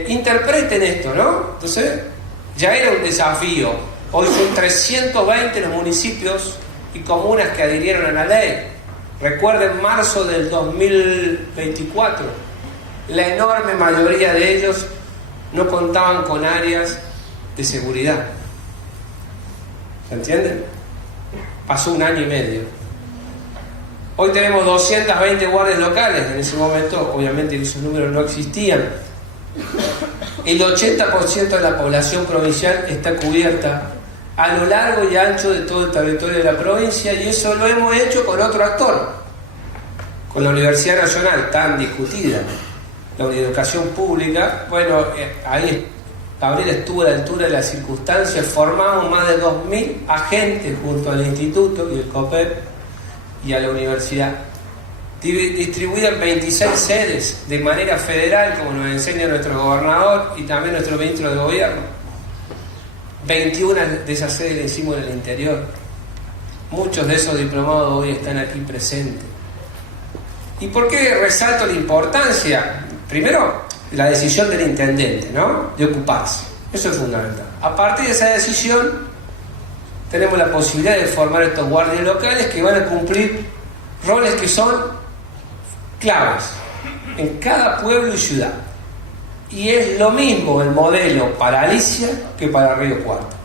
interpreten esto, ¿no? Entonces, ya era un desafío. Hoy son 320 los municipios y comunas que adhirieron a la ley. Recuerden marzo del 2024, la enorme mayoría de ellos no contaban con áreas de seguridad. ¿Se entienden? Pasó un año y medio. Hoy tenemos 220 guardias locales. En ese momento, obviamente, esos números no existían. El 80% de la población provincial está cubierta a lo largo y ancho de todo el territorio de la provincia, y eso lo hemos hecho con otro actor, con la Universidad Nacional, tan discutida, la educación pública. Bueno, ahí Gabriela estuvo a la altura de las circunstancias, formamos más de 2.000 agentes junto al instituto y el COPEP y a la universidad, distribuida en 26 sedes de manera federal, como nos enseña nuestro gobernador y también nuestro ministro de gobierno. 21 de esas sedes las hicimos en el interior. Muchos de esos diplomados hoy están aquí presentes. ¿Y por qué resalto la importancia? Primero, la decisión del intendente, ¿no?, de ocuparse. Eso es fundamental. A partir de esa decisión, tenemos la posibilidad de formar estos guardias locales que van a cumplir roles que son claves en cada pueblo y ciudad. Y es lo mismo el modelo para Alicia que para Río Cuarto.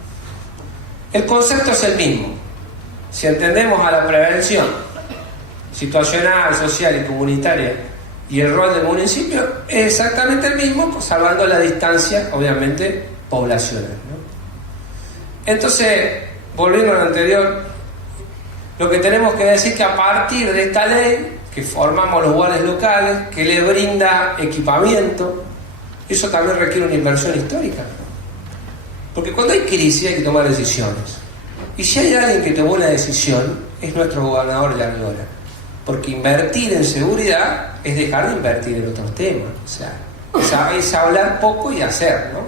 El concepto es el mismo. Si entendemos a la prevención situacional, social y comunitaria y el rol del municipio, es exactamente el mismo, salvando la distancia, obviamente, poblacional, ¿no? Entonces, volviendo a lo anterior, lo que tenemos que decir es que a partir de esta ley, que formamos los guardias locales, que le brinda equipamiento, eso también requiere una inversión histórica. Porque cuando hay crisis hay que tomar decisiones. Y si hay alguien que tomó una decisión, es nuestro gobernador de la Riola. Porque invertir en seguridad es dejar de invertir en otros temas. O sea, es hablar poco y hacer, ¿no?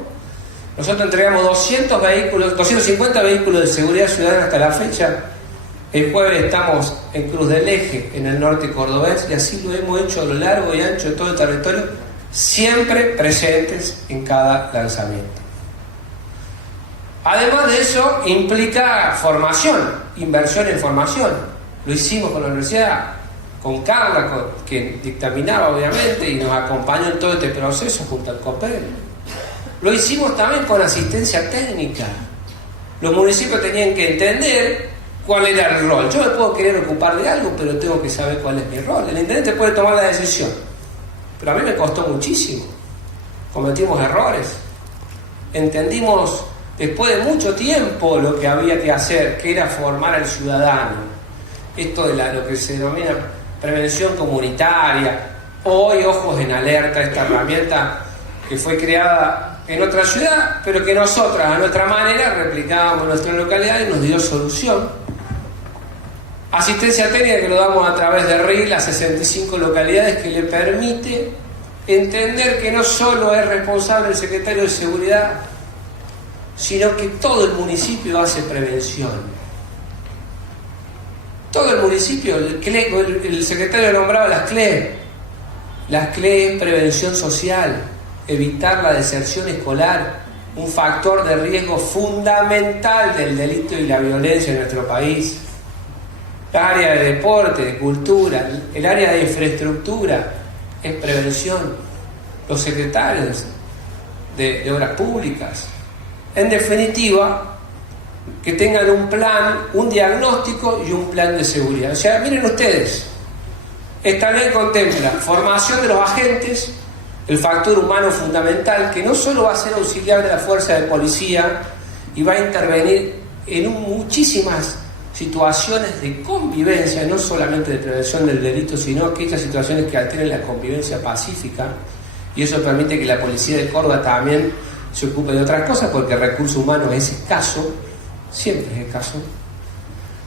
Nosotros entregamos 250 vehículos de seguridad ciudadana hasta la fecha. El jueves estamos en Cruz del Eje, en el norte cordobés, y así lo hemos hecho a lo largo y ancho de todo el territorio, siempre presentes en cada lanzamiento. Además de eso, implica formación, inversión en formación. Lo hicimos con la universidad, con Carla, que dictaminaba obviamente y nos acompañó en todo este proceso junto al COPEL. Lo hicimos también con asistencia técnica. Los municipios tenían que entender cuál era el rol. Yo me puedo querer ocupar de algo, pero tengo que saber cuál es mi rol. El intendente puede tomar la decisión, pero a mí me costó muchísimo. Cometimos errores. Entendimos después de mucho tiempo lo que había que hacer, que era formar al ciudadano. Esto de lo que se denomina prevención comunitaria. Hoy, Ojos en Alerta, esta herramienta que fue creada en otra ciudad, pero que nosotras, a nuestra manera, replicábamos en nuestra localidad y nos dio solución. Asistencia técnica que lo damos a través de RIL a 65 localidades, que le permite entender que no solo es responsable el secretario de Seguridad, sino que todo el municipio hace prevención. Todo el municipio, el secretario nombraba las CLE. Las CLE es prevención social, evitar la deserción escolar, un factor de riesgo fundamental del delito y la violencia en nuestro país. El área de deporte, de cultura, el área de infraestructura es prevención. Los secretarios de obras públicas. En definitiva, que tengan un plan, un diagnóstico y un plan de seguridad. O sea, miren ustedes, esta ley contempla formación de los agentes, el factor humano fundamental, que no solo va a ser auxiliar de la fuerza de policía y va a intervenir en muchísimas situaciones de convivencia, no solamente de prevención del delito, sino aquellas situaciones que alteren la convivencia pacífica, y eso permite que la policía de Córdoba también se ocupe de otras cosas, porque el recurso humano es escaso, siempre es escaso.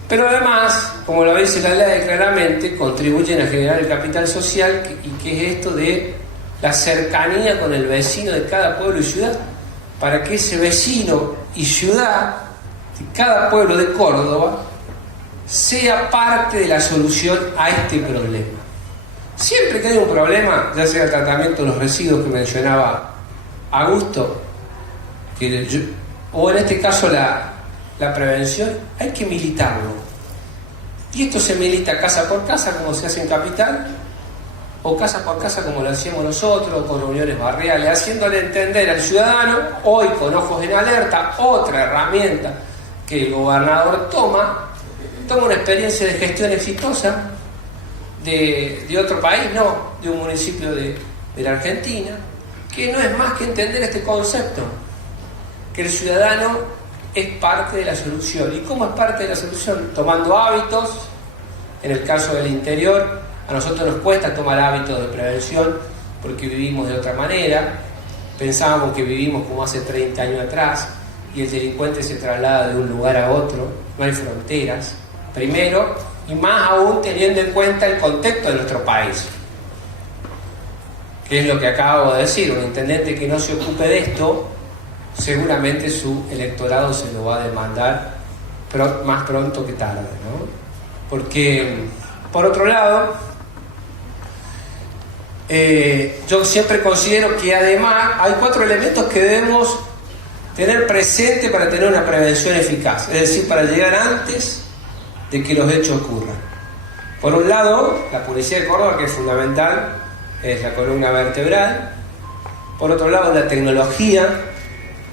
Pero además, como lo dice la ley claramente, contribuyen a generar el capital social, y que es esto de la cercanía con el vecino de cada pueblo y ciudad, para que ese vecino y ciudad de cada pueblo de Córdoba sea parte de la solución a este problema. Siempre que hay un problema, ya sea el tratamiento de los residuos que mencionaba Augusto, o en este caso la prevención, hay que militarlo. Y esto se milita casa por casa, como se hace en Capital, o casa por casa, como lo hacíamos nosotros, con reuniones barriales, haciéndole entender al ciudadano, hoy con Ojos en Alerta, otra herramienta que el gobernador toma una experiencia de gestión exitosa de otro país, no, de un municipio de la Argentina, que no es más que entender este concepto, que el ciudadano es parte de la solución. ¿Y cómo es parte de la solución? Tomando hábitos. En el caso del interior, a nosotros nos cuesta tomar hábitos de prevención porque vivimos de otra manera. pensábamos que vivimos como hace 30 años atrás y el delincuente se traslada de un lugar a otro, no hay fronteras, primero, y más aún teniendo en cuenta el contexto de nuestro país, que es lo que acabo de decir. Un intendente que no se ocupe de esto, seguramente su electorado se lo va a demandar más pronto que tarde, ¿no? Porque, por otro lado, yo siempre considero que además hay 4 elementos que debemos tener presente para tener una prevención eficaz, es decir, para llegar antes de que los hechos ocurran. Por un lado, la Policía de Córdoba, que es fundamental, es la columna vertebral. Por otro lado, la tecnología,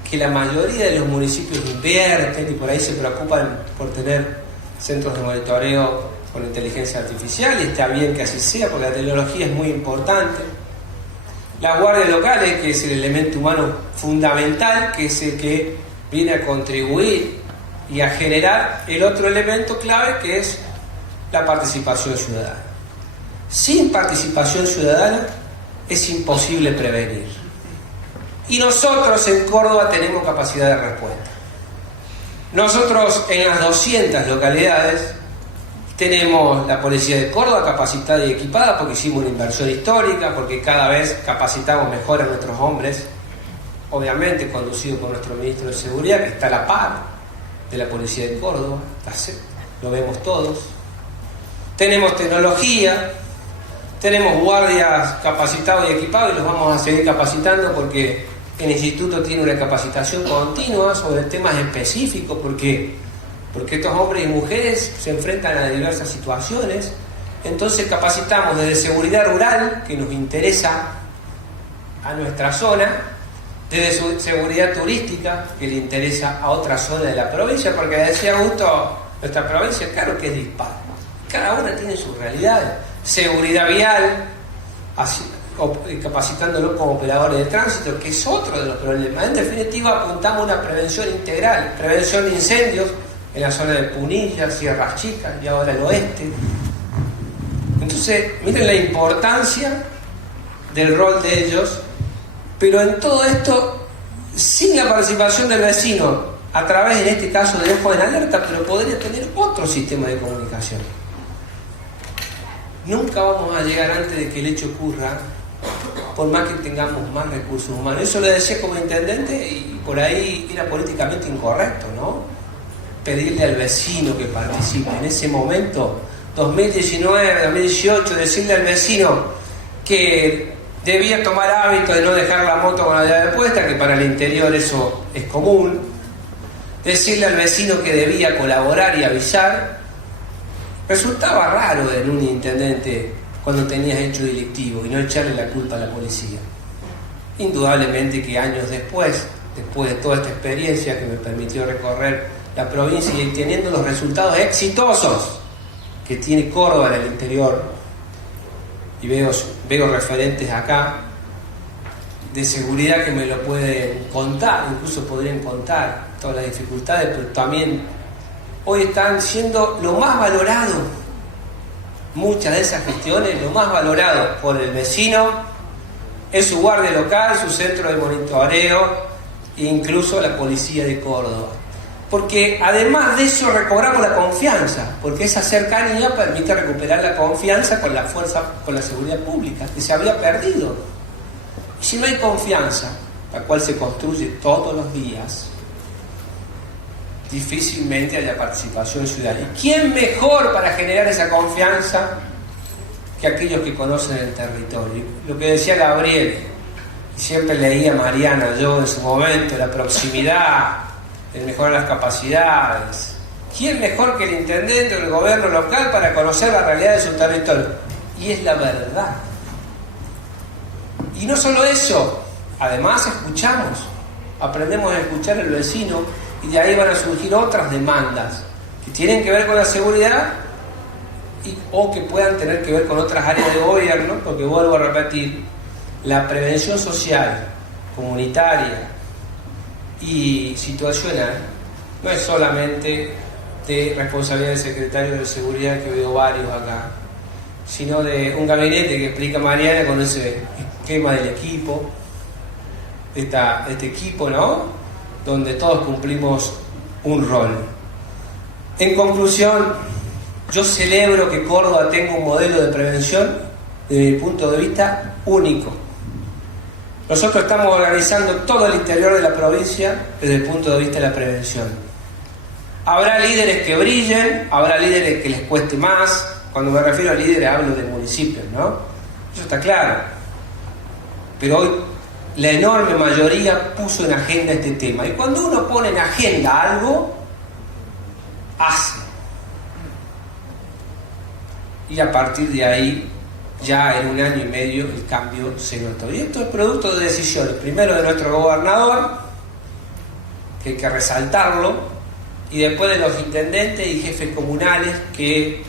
que la mayoría de los municipios invierten y por ahí se preocupan por tener centros de monitoreo con inteligencia artificial, y está bien que así sea, porque la tecnología es muy importante. Las guardias locales, que es el elemento humano fundamental, que es el que viene a contribuir y a generar el otro elemento clave, que es la participación ciudadana. Sin participación ciudadana es imposible prevenir. Y nosotros en Córdoba tenemos capacidad de respuesta. Nosotros en las 200 localidades tenemos la Policía de Córdoba capacitada y equipada, porque hicimos una inversión histórica, porque cada vez capacitamos mejor a nuestros hombres, obviamente conducido por nuestro ministro de Seguridad, que está a la par de la Policía de Córdoba, lo vemos todos. Tenemos tecnología, tenemos guardias capacitados y equipados, y los vamos a seguir capacitando, porque el instituto tiene una capacitación continua sobre temas específicos, porque estos hombres y mujeres se enfrentan a diversas situaciones. Entonces capacitamos desde seguridad rural, que nos interesa a nuestra zona, desde seguridad turística, que le interesa a otra zona de la provincia, porque decía Augusto, nuestra provincia, claro que es dispar, cada una tiene sus realidades. Seguridad vial, capacitándolo como operadores de tránsito, que es otro de los problemas. En definitiva, apuntamos a una prevención integral, prevención de incendios en la zona de Punilla, Sierras Chicas y ahora el oeste. Entonces, miren la importancia del rol de ellos, pero en todo esto, sin la participación del vecino, a través, en este caso, de ojos en alerta, pero podría tener otro sistema de comunicación. Nunca vamos a llegar antes de que el hecho ocurra, por más que tengamos más recursos humanos. Eso lo decía como intendente, y por ahí era políticamente incorrecto, ¿no? Pedirle al vecino que participe. En ese momento, 2019, 2018, decirle al vecino que debía tomar hábito de no dejar la moto con la llave puesta, que para el interior eso es común. Decirle al vecino que debía colaborar y avisar. Resultaba raro en un intendente cuando tenías hecho delictivo y no echarle la culpa a la policía. Indudablemente que años después de toda esta experiencia que me permitió recorrer la provincia y teniendo los resultados exitosos que tiene Córdoba en el interior, y veo referentes acá de seguridad que me lo pueden contar, incluso podrían contar todas las dificultades, pero también hoy están siendo lo más valorado, muchas de esas gestiones, lo más valorado por el vecino es su guardia local, su centro de monitoreo e incluso la Policía de Córdoba. Porque además de eso recobramos la confianza, porque esa cercanía permite recuperar la confianza con la fuerza, con la seguridad pública, que se había perdido. Y si no hay confianza, la cual se construye todos los días, difícilmente haya participación ciudadana. ¿Y quién mejor para generar esa confianza que aquellos que conocen el territorio? Lo que decía Gabriel, y siempre leía Mariana, yo en su momento, la proximidad, el mejorar las capacidades. ¿Quién mejor que el intendente o el gobierno local para conocer la realidad de su territorio? Y es la verdad. Y no solo eso, además escuchamos, aprendemos a escuchar al vecino, y de ahí van a surgir otras demandas que tienen que ver con la seguridad o que puedan tener que ver con otras áreas de gobierno, porque vuelvo a repetir, la prevención social, comunitaria y situacional no es solamente de responsabilidad del secretario de Seguridad, que veo varios acá, sino de un gabinete que explica Mariana con ese esquema del equipo, este equipo, ¿no? Donde todos cumplimos un rol. En conclusión, yo celebro que Córdoba tenga un modelo de prevención, desde mi punto de vista, único. Nosotros estamos organizando todo el interior de la provincia desde el punto de vista de la prevención. Habrá líderes que brillen, habrá líderes que les cueste más. Cuando me refiero a líderes hablo de municipios, ¿no? Eso está claro. Pero hoy la enorme mayoría puso en agenda este tema. Y cuando uno pone en agenda algo, hace. Y a partir de ahí, ya en 1 año y medio, el cambio se notó. Y esto es producto de decisiones. Primero de nuestro gobernador, que hay que resaltarlo, y después de los intendentes y jefes comunales que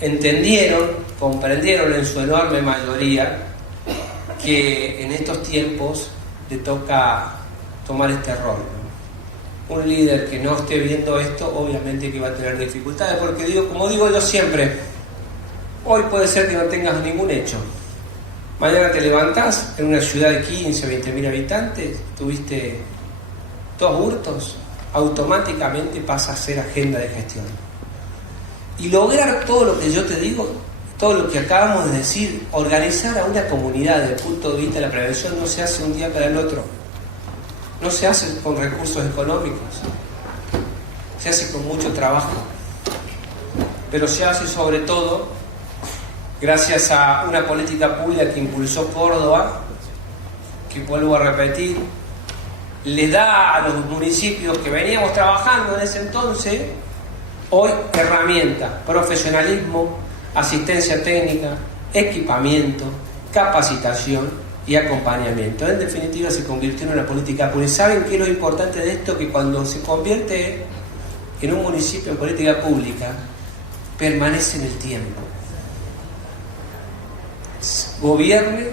entendieron, comprendieron en su enorme mayoría que en estos tiempos le toca tomar este rol, ¿no? Un líder que no esté viendo esto, obviamente que va a tener dificultades, porque como digo yo siempre, hoy puede ser que no tengas ningún hecho. Mañana te levantás en una ciudad de 15, 20.000 habitantes, tuviste 2 hurtos, automáticamente pasa a ser agenda de gestión. Y lograr todo lo que yo te digo, todo lo que acabamos de decir, organizar a una comunidad desde el punto de vista de la prevención no se hace un día para el otro. No se hace con recursos económicos. Se hace con mucho trabajo. Pero se hace sobre todo gracias a una política pública que impulsó Córdoba, que vuelvo a repetir, le da a los municipios que veníamos trabajando en ese entonces, hoy herramientas, profesionalismo, asistencia técnica, equipamiento, capacitación y acompañamiento. En definitiva, se convirtió en una política pública. ¿Saben qué es lo importante de esto? Que cuando se convierte en un municipio en política pública, permanece en el tiempo. Gobierne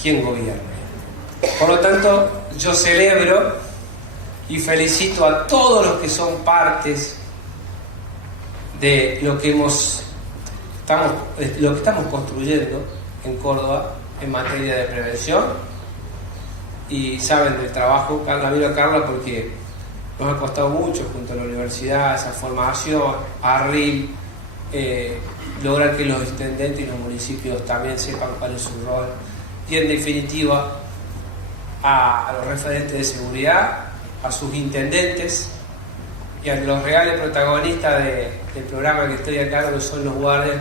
quien gobierne. Por lo tanto, yo celebro y felicito a todos los que son partes de lo que estamos construyendo en Córdoba en materia de prevención. Y saben del trabajo, Carla, Carla, porque nos ha costado mucho junto a la universidad, esa formación, ARRIL, lograr que los intendentes y los municipios también sepan cuál es su rol. Y en definitiva, a los referentes de seguridad, a sus intendentes y a los reales protagonistas del programa que estoy a cargo, que son los guardias,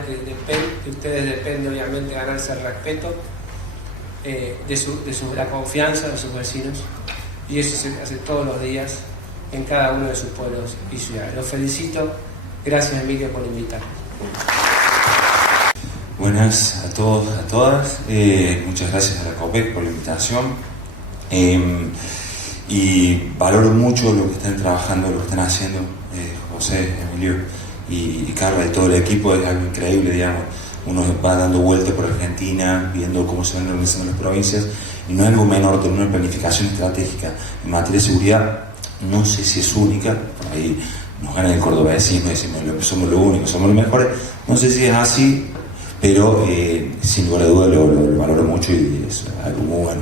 que ustedes dependen obviamente de ganarse el respeto, de la confianza de sus vecinos, y eso se hace todos los días en cada uno de sus pueblos y ciudades. Los felicito. Gracias, Emilio, por invitarme. Buenas a todos, a todas. Muchas gracias a la COPEC por la invitación. Y valoro mucho lo que están trabajando, lo que están haciendo José, Emilio y Carla y todo el equipo. Es algo increíble, digamos. Uno va dando vueltas por Argentina, viendo cómo se van organizando las provincias, y no es algo menor tener una planificación estratégica en materia de seguridad. No sé si es única, por ahí nos gana el cordobesismo y decimos somos lo único, somos los mejores. No sé si es así, pero sin lugar a duda lo valoro mucho y es algo muy bueno.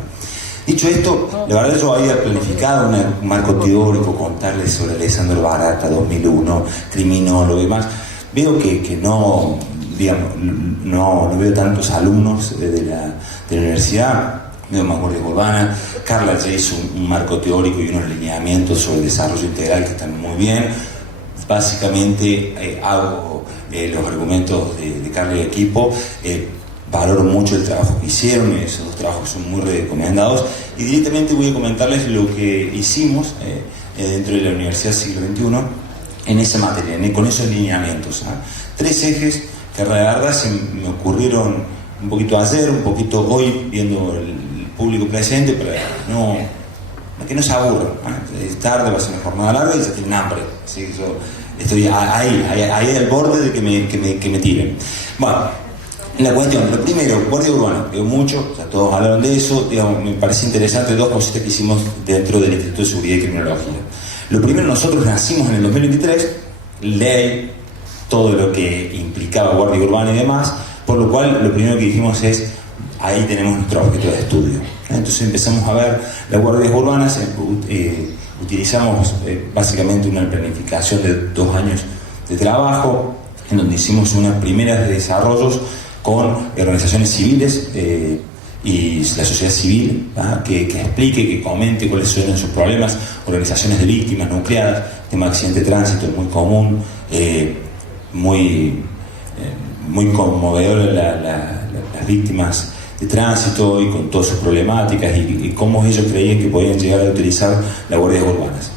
Dicho esto, la verdad yo había planificado un marco teórico, contarles sobre Alessandro Barata, 2001, criminólogo y demás. Veo que no, digamos, no veo tantos alumnos de la universidad, veo más guardia urbana. Carla ya hizo un marco teórico y unos lineamientos sobre el desarrollo integral que están muy bien. Básicamente hago los argumentos de Carla y el equipo. Valoro mucho el trabajo que hicieron, esos 2 trabajos son muy recomendados, y directamente voy a comentarles lo que hicimos dentro de la Universidad Siglo XXI en esa materia, con esos lineamientos. 3 ejes que la verdad se me ocurrieron un poquito ayer, un poquito hoy, viendo el público presente, para que no se aburran. Es tarde, va a ser una jornada larga y ya tienen hambre, así que yo estoy ahí al borde de que me tiren. Bueno, la cuestión, lo primero, guardia urbana, veo mucho, ya todos hablaron de eso, digamos, me parece interesante 2 cositas que hicimos dentro del Instituto de Seguridad y Criminología. Lo primero, nosotros nacimos en el 2023, ley, todo lo que implicaba guardia urbana y demás, por lo cual lo primero que dijimos es, ahí tenemos nuestro objeto de estudio. Entonces empezamos a ver las guardias urbanas, utilizamos básicamente una planificación de 2 años de trabajo, en donde hicimos unas primeras desarrollos con organizaciones civiles y la sociedad civil, que explique, que comente cuáles son sus problemas, organizaciones de víctimas nucleadas, tema de accidente de tránsito muy común, muy conmovedor las víctimas de tránsito y con todas sus problemáticas y cómo ellos creían que podían llegar a utilizar las guardias urbanas.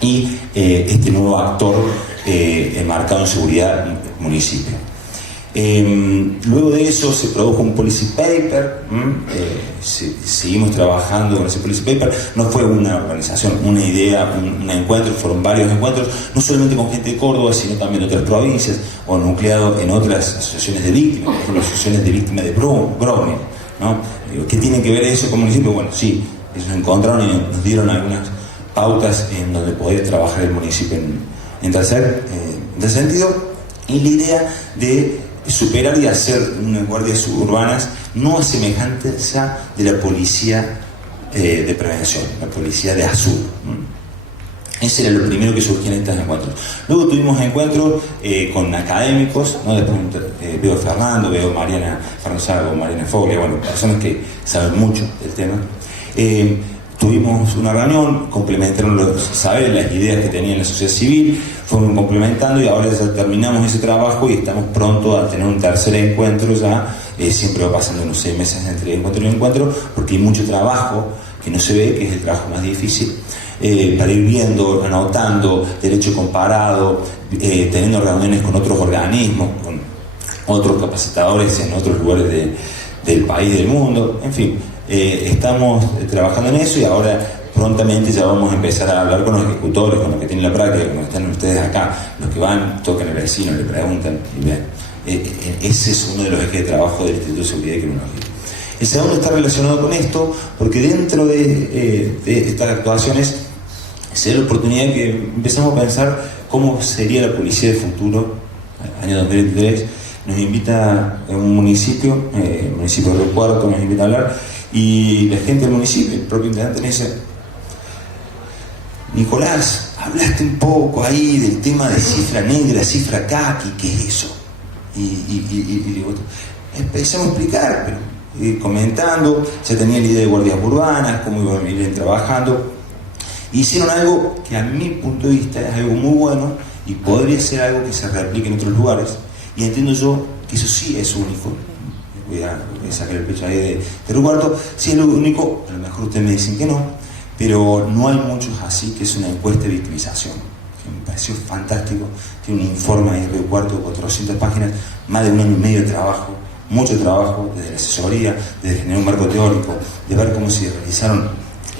Y este nuevo actor enmarcado en seguridad municipio. Luego de eso se produjo un policy paper, seguimos trabajando con ese policy paper. No fue una organización, una idea, un encuentro, fueron varios encuentros, no solamente con gente de Córdoba, sino también de otras provincias, o nucleado en otras asociaciones de víctimas, por ejemplo, asociaciones de víctimas de Browning, ¿no? ¿Qué tiene que ver eso con el municipio? Bueno, sí, ellos encontraron y nos dieron algunas pautas en donde poder trabajar el municipio en tercer sentido, y la idea de superar y hacer unas guardias urbanas no semejantes a de la policía de prevención, la policía de Azul. Ese era lo primero que surgía en estos encuentros. Luego tuvimos encuentros con académicos, ¿no? Después veo a Fernando, veo a Mariana Farnosago, Mariana Foglia, bueno, personas que saben mucho del tema. Tuvimos una reunión, complementaron los saberes, las ideas que tenía la sociedad civil, fueron complementando y ahora ya terminamos ese trabajo y estamos pronto a tener un tercer encuentro ya, siempre va pasando unos 6 meses entre encuentro y encuentro, porque hay mucho trabajo que no se ve, que es el trabajo más difícil, para ir viendo, anotando, derecho comparado, teniendo reuniones con otros organismos, con otros capacitadores en otros lugares del país, del mundo, en fin. Estamos trabajando en eso y ahora prontamente ya vamos a empezar a hablar con los ejecutores, con los que tienen la práctica, como están ustedes acá, los que van, tocan al vecino, le preguntan y ven. Ese es uno de los ejes de trabajo del Instituto de Seguridad y Criminología. El segundo está relacionado con esto, porque dentro de estas actuaciones se da la oportunidad que empezamos a pensar cómo sería la policía del futuro, año 2023. Nos invita a un municipio, el municipio de Río Cuarto, nos invita a hablar, y la gente del municipio, el propio intendente, me dice: Nicolás, hablaste un poco ahí del tema de cifra negra, cifra caqui, ¿qué es eso? Y digo, empecemos a explicar, pero comentando, ya tenía la idea de guardias urbanas, cómo iban a ir trabajando. Hicieron algo que a mi punto de vista es algo muy bueno y podría ser algo que se replique en otros lugares, y entiendo yo que eso sí es único. Voy a sacar el pecho ahí de Río Cuarto. Si es lo único, a lo mejor ustedes me dicen que no, pero no hay muchos así, que es una encuesta de victimización, que me pareció fantástico. Tiene un informe ahí de Río Cuarto de 400 páginas, más de 1 año y medio de trabajo, mucho trabajo, desde la asesoría, desde generar un marco teórico, de ver cómo se realizaron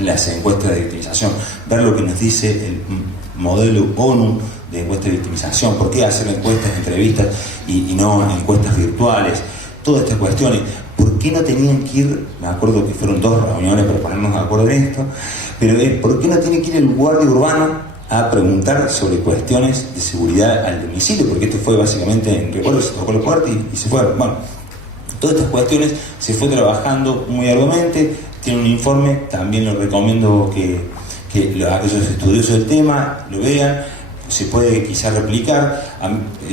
las encuestas de victimización, ver lo que nos dice el modelo ONU de encuesta de victimización, por qué hacer encuestas, entrevistas y no encuestas virtuales. Todas estas cuestiones, ¿por qué no tenían que ir? Me acuerdo que fueron 2 reuniones para ponernos de acuerdo en esto, pero ¿por qué no tiene que ir el guardia urbano a preguntar sobre cuestiones de seguridad al domicilio? Porque esto fue básicamente, recuerdo, se tocó la puerta y se fue. Bueno, todas estas cuestiones se fue trabajando muy arduamente, tiene un informe, también lo recomiendo que aquellos estudiosos del tema lo vean. Se puede quizás replicar.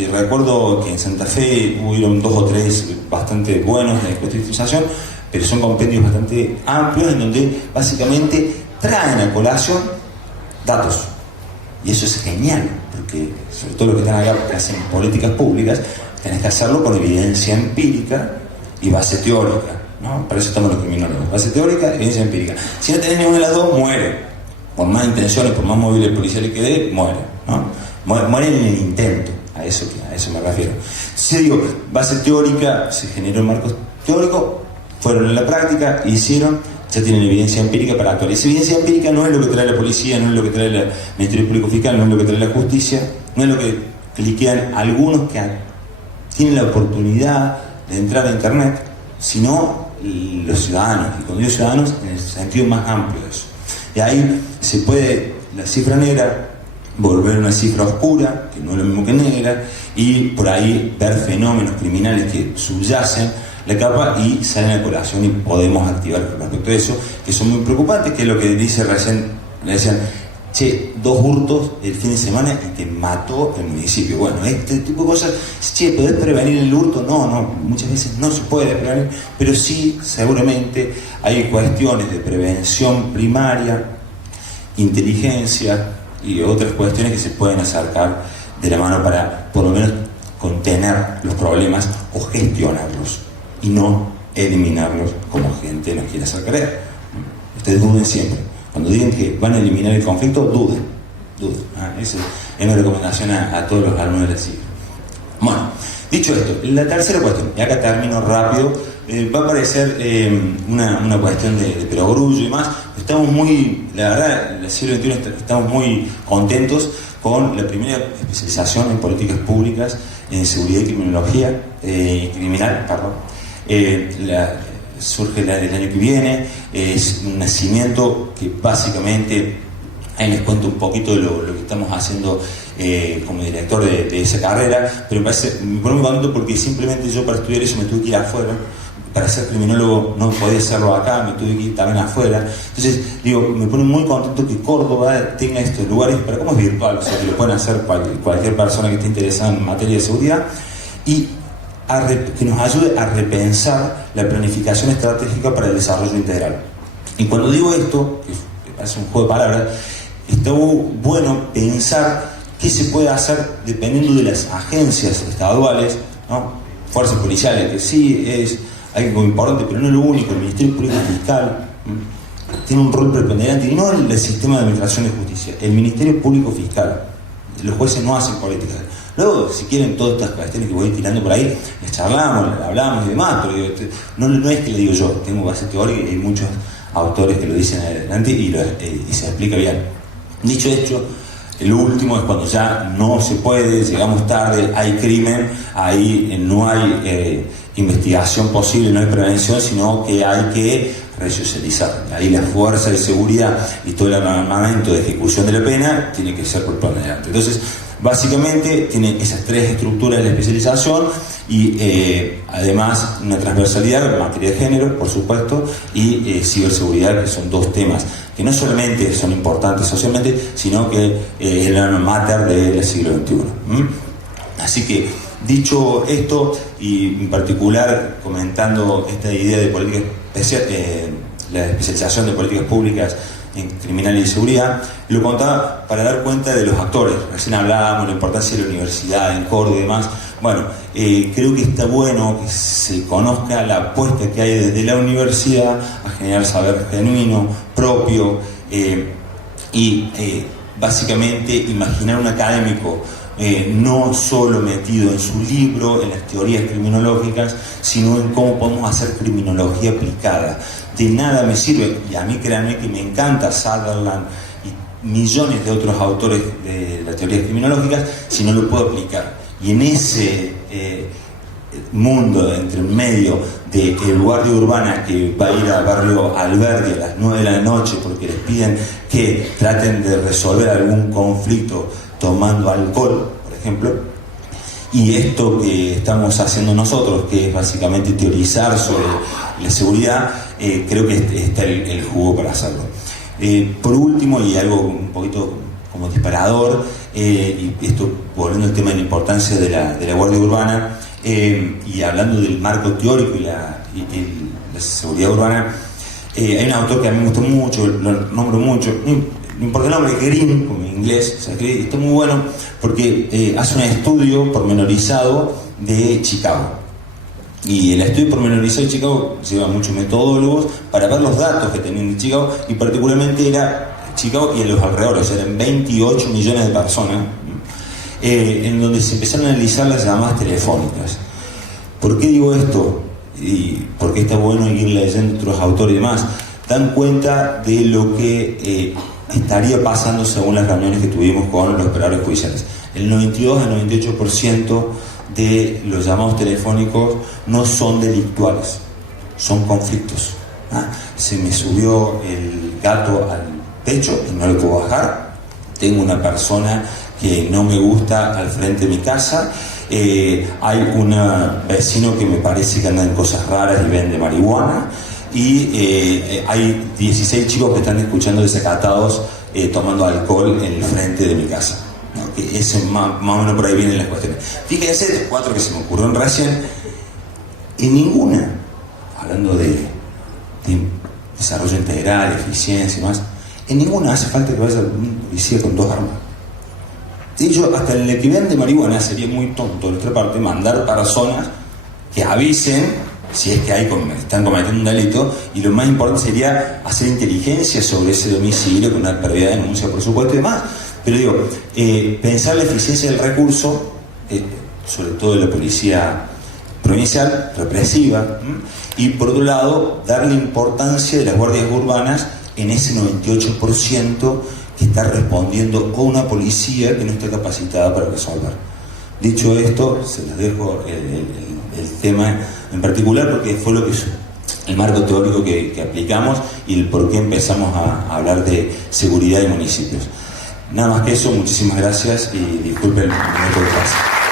Recuerdo que en Santa Fe hubieron 2 o 3 bastante buenos de victimización, pero son compendios bastante amplios en donde básicamente traen a colación datos. Y eso es genial, porque sobre todo los que están acá que hacen políticas públicas, tenés que hacerlo con evidencia empírica y base teórica, ¿no? Para eso estamos los criminólogos. Base teórica, evidencia empírica. Si no tenés ninguna de las dos, muere. Por más intenciones, por más móvil el policía le quede, muere, ¿no? Mueren en el intento, a eso me refiero. Si digo, base teórica, se generó el marco teórico, fueron en la práctica, hicieron, ya tienen evidencia empírica para actuar. Esa evidencia empírica no es lo que trae la policía, no es lo que trae el Ministerio Público Fiscal, no es lo que trae la justicia, no es lo que cliquean algunos que tienen la oportunidad de entrar a internet, sino los ciudadanos, y cuando digo ciudadanos, en el sentido más amplio de eso. Y ahí se puede la cifra negra volver una cifra oscura, que no es lo mismo que negra, y por ahí ver fenómenos criminales que subyacen la capa y salen a colación y podemos activar respecto a eso, que son muy preocupantes, que es lo que dice recién, le decían, che, 2 hurtos el fin de semana y te mató el municipio. Bueno, este tipo de cosas, che, ¿podés prevenir el hurto? No, muchas veces no se puede prevenir, pero sí, seguramente hay cuestiones de prevención primaria, inteligencia y otras cuestiones que se pueden acercar de la mano para, por lo menos, contener los problemas o gestionarlos y no eliminarlos como gente nos quiere hacer creer. Ustedes duden siempre. Cuando digan que van a eliminar el conflicto, duden. Esa es mi recomendación a todos los alumnos de la CIG. Bueno, dicho esto, la tercera cuestión, y acá termino rápido, va a aparecer una cuestión de perogrullo y más. Estamos muy, la verdad, en el siglo XXI estamos muy contentos con la primera especialización en políticas públicas en seguridad y criminología, surge el año que viene, es un nacimiento que básicamente, ahí les cuento un poquito de lo que estamos haciendo como director de esa carrera, pero me pone muy contento porque simplemente yo para estudiar eso me tuve que ir afuera. Para ser criminólogo no podía hacerlo acá, me tuve que ir también afuera. Entonces, digo, me pone muy contento que Córdoba tenga estos lugares, para cómo es virtual, o sea, que lo pueden hacer cualquier persona que esté interesada en materia de seguridad, y que nos ayude a repensar la planificación estratégica para el desarrollo integral. Y cuando digo esto, que parece un juego de palabras, está bueno pensar qué se puede hacer dependiendo de las agencias estaduales, ¿no? Fuerzas policiales, que sí es algo importante, pero no es lo único. El Ministerio Público Fiscal tiene un rol preponderante, y no el sistema de administración de justicia, el Ministerio Público Fiscal. Los jueces no hacen políticas. Luego, si quieren, todas estas cuestiones que voy tirando por ahí, les charlamos, les hablamos y demás, pero no es que lo digo yo, tengo base teórica y hay muchos autores que lo dicen adelante y se explica bien. Dicho esto, el último es cuando ya no se puede, llegamos tarde, hay crimen, ahí no hay investigación posible, no hay prevención, sino que hay que resocializar. Ahí la fuerza de seguridad y todo el armamento de ejecución de la pena tiene que ser preponderante. Entonces, básicamente tiene esas 3 estructuras de la especialización y además una transversalidad en materia de género, por supuesto, y ciberseguridad, que son 2 temas que no solamente son importantes socialmente, sino que es el alma mater del siglo XXI. Así que, dicho esto, y en particular comentando esta idea de política la especialización de políticas públicas en criminal y seguridad, lo contaba para dar cuenta de los actores. Recién hablábamos de la importancia de la universidad en Córdoba y demás. Bueno, creo que está bueno que se conozca la apuesta que hay desde la universidad a generar saber genuino, propio, y básicamente imaginar un académico no solo metido en su libro, en las teorías criminológicas, sino en cómo podemos hacer criminología aplicada. De nada me sirve, y a mí créanme que me encanta Sutherland y millones de otros autores de las teorías criminológicas, si no lo puedo aplicar. Y en ese mundo entre medio de el guardia urbana que va a ir al barrio Alberdi a las 9 de la noche porque les piden que traten de resolver algún conflicto tomando alcohol, por ejemplo, y esto que estamos haciendo nosotros, que es básicamente teorizar sobre la seguridad, creo que está el jugo para hacerlo. Por último, y algo un poquito como disparador, y esto volviendo al tema de la importancia de la Guardia Urbana, y hablando del marco teórico y la seguridad urbana, hay un autor que a mí me gustó mucho, lo nombro mucho, no importa el nombre, Green, como en inglés, o sea, que está muy bueno porque hace un estudio pormenorizado de Chicago. Y el estudio pormenorizado de Chicago lleva muchos metodólogos para ver los datos que tenían de Chicago, y particularmente era Chicago y en los alrededores, eran 28 millones de personas, en donde se empezaron a analizar las llamadas telefónicas. ¿Por qué digo esto? Y porque está bueno ir leyendo otros autores y demás. Dan cuenta de lo que estaría pasando según las reuniones que tuvimos con los operadores judiciales. El 92 al 98% de los llamados telefónicos no son delictuales, son conflictos. Se me subió el gato al techo y no lo puedo bajar, tengo una persona que no me gusta al frente de mi casa Hay un vecino que me parece que anda en cosas raras y vende marihuana. Y hay 16 chicos que están escuchando desacatados tomando alcohol en el frente de mi casa. ¿No? Eso más o menos por ahí vienen las cuestiones. Fíjense, de 4 que se me ocurrieron recién, en ninguna, hablando de desarrollo integral, eficiencia y más, en ninguna hace falta que vaya un policía con 2 armas. De hecho, hasta el que vende marihuana sería muy tonto de nuestra parte mandar personas que avisen si es que están cometiendo un delito, y lo más importante sería hacer inteligencia sobre ese domicilio con una previa denuncia, por supuesto, y demás. Pero digo, pensar la eficiencia del recurso, sobre todo de la policía provincial, represiva, y por otro lado, darle importancia de las guardias urbanas en ese 98% que está respondiendo a una policía que no está capacitada para resolver. Dicho esto, se les dejo el tema en particular porque fue lo que el marco teórico que aplicamos y el por qué empezamos a hablar de seguridad y municipios. Nada más que eso, muchísimas gracias y disculpen el momento de clase.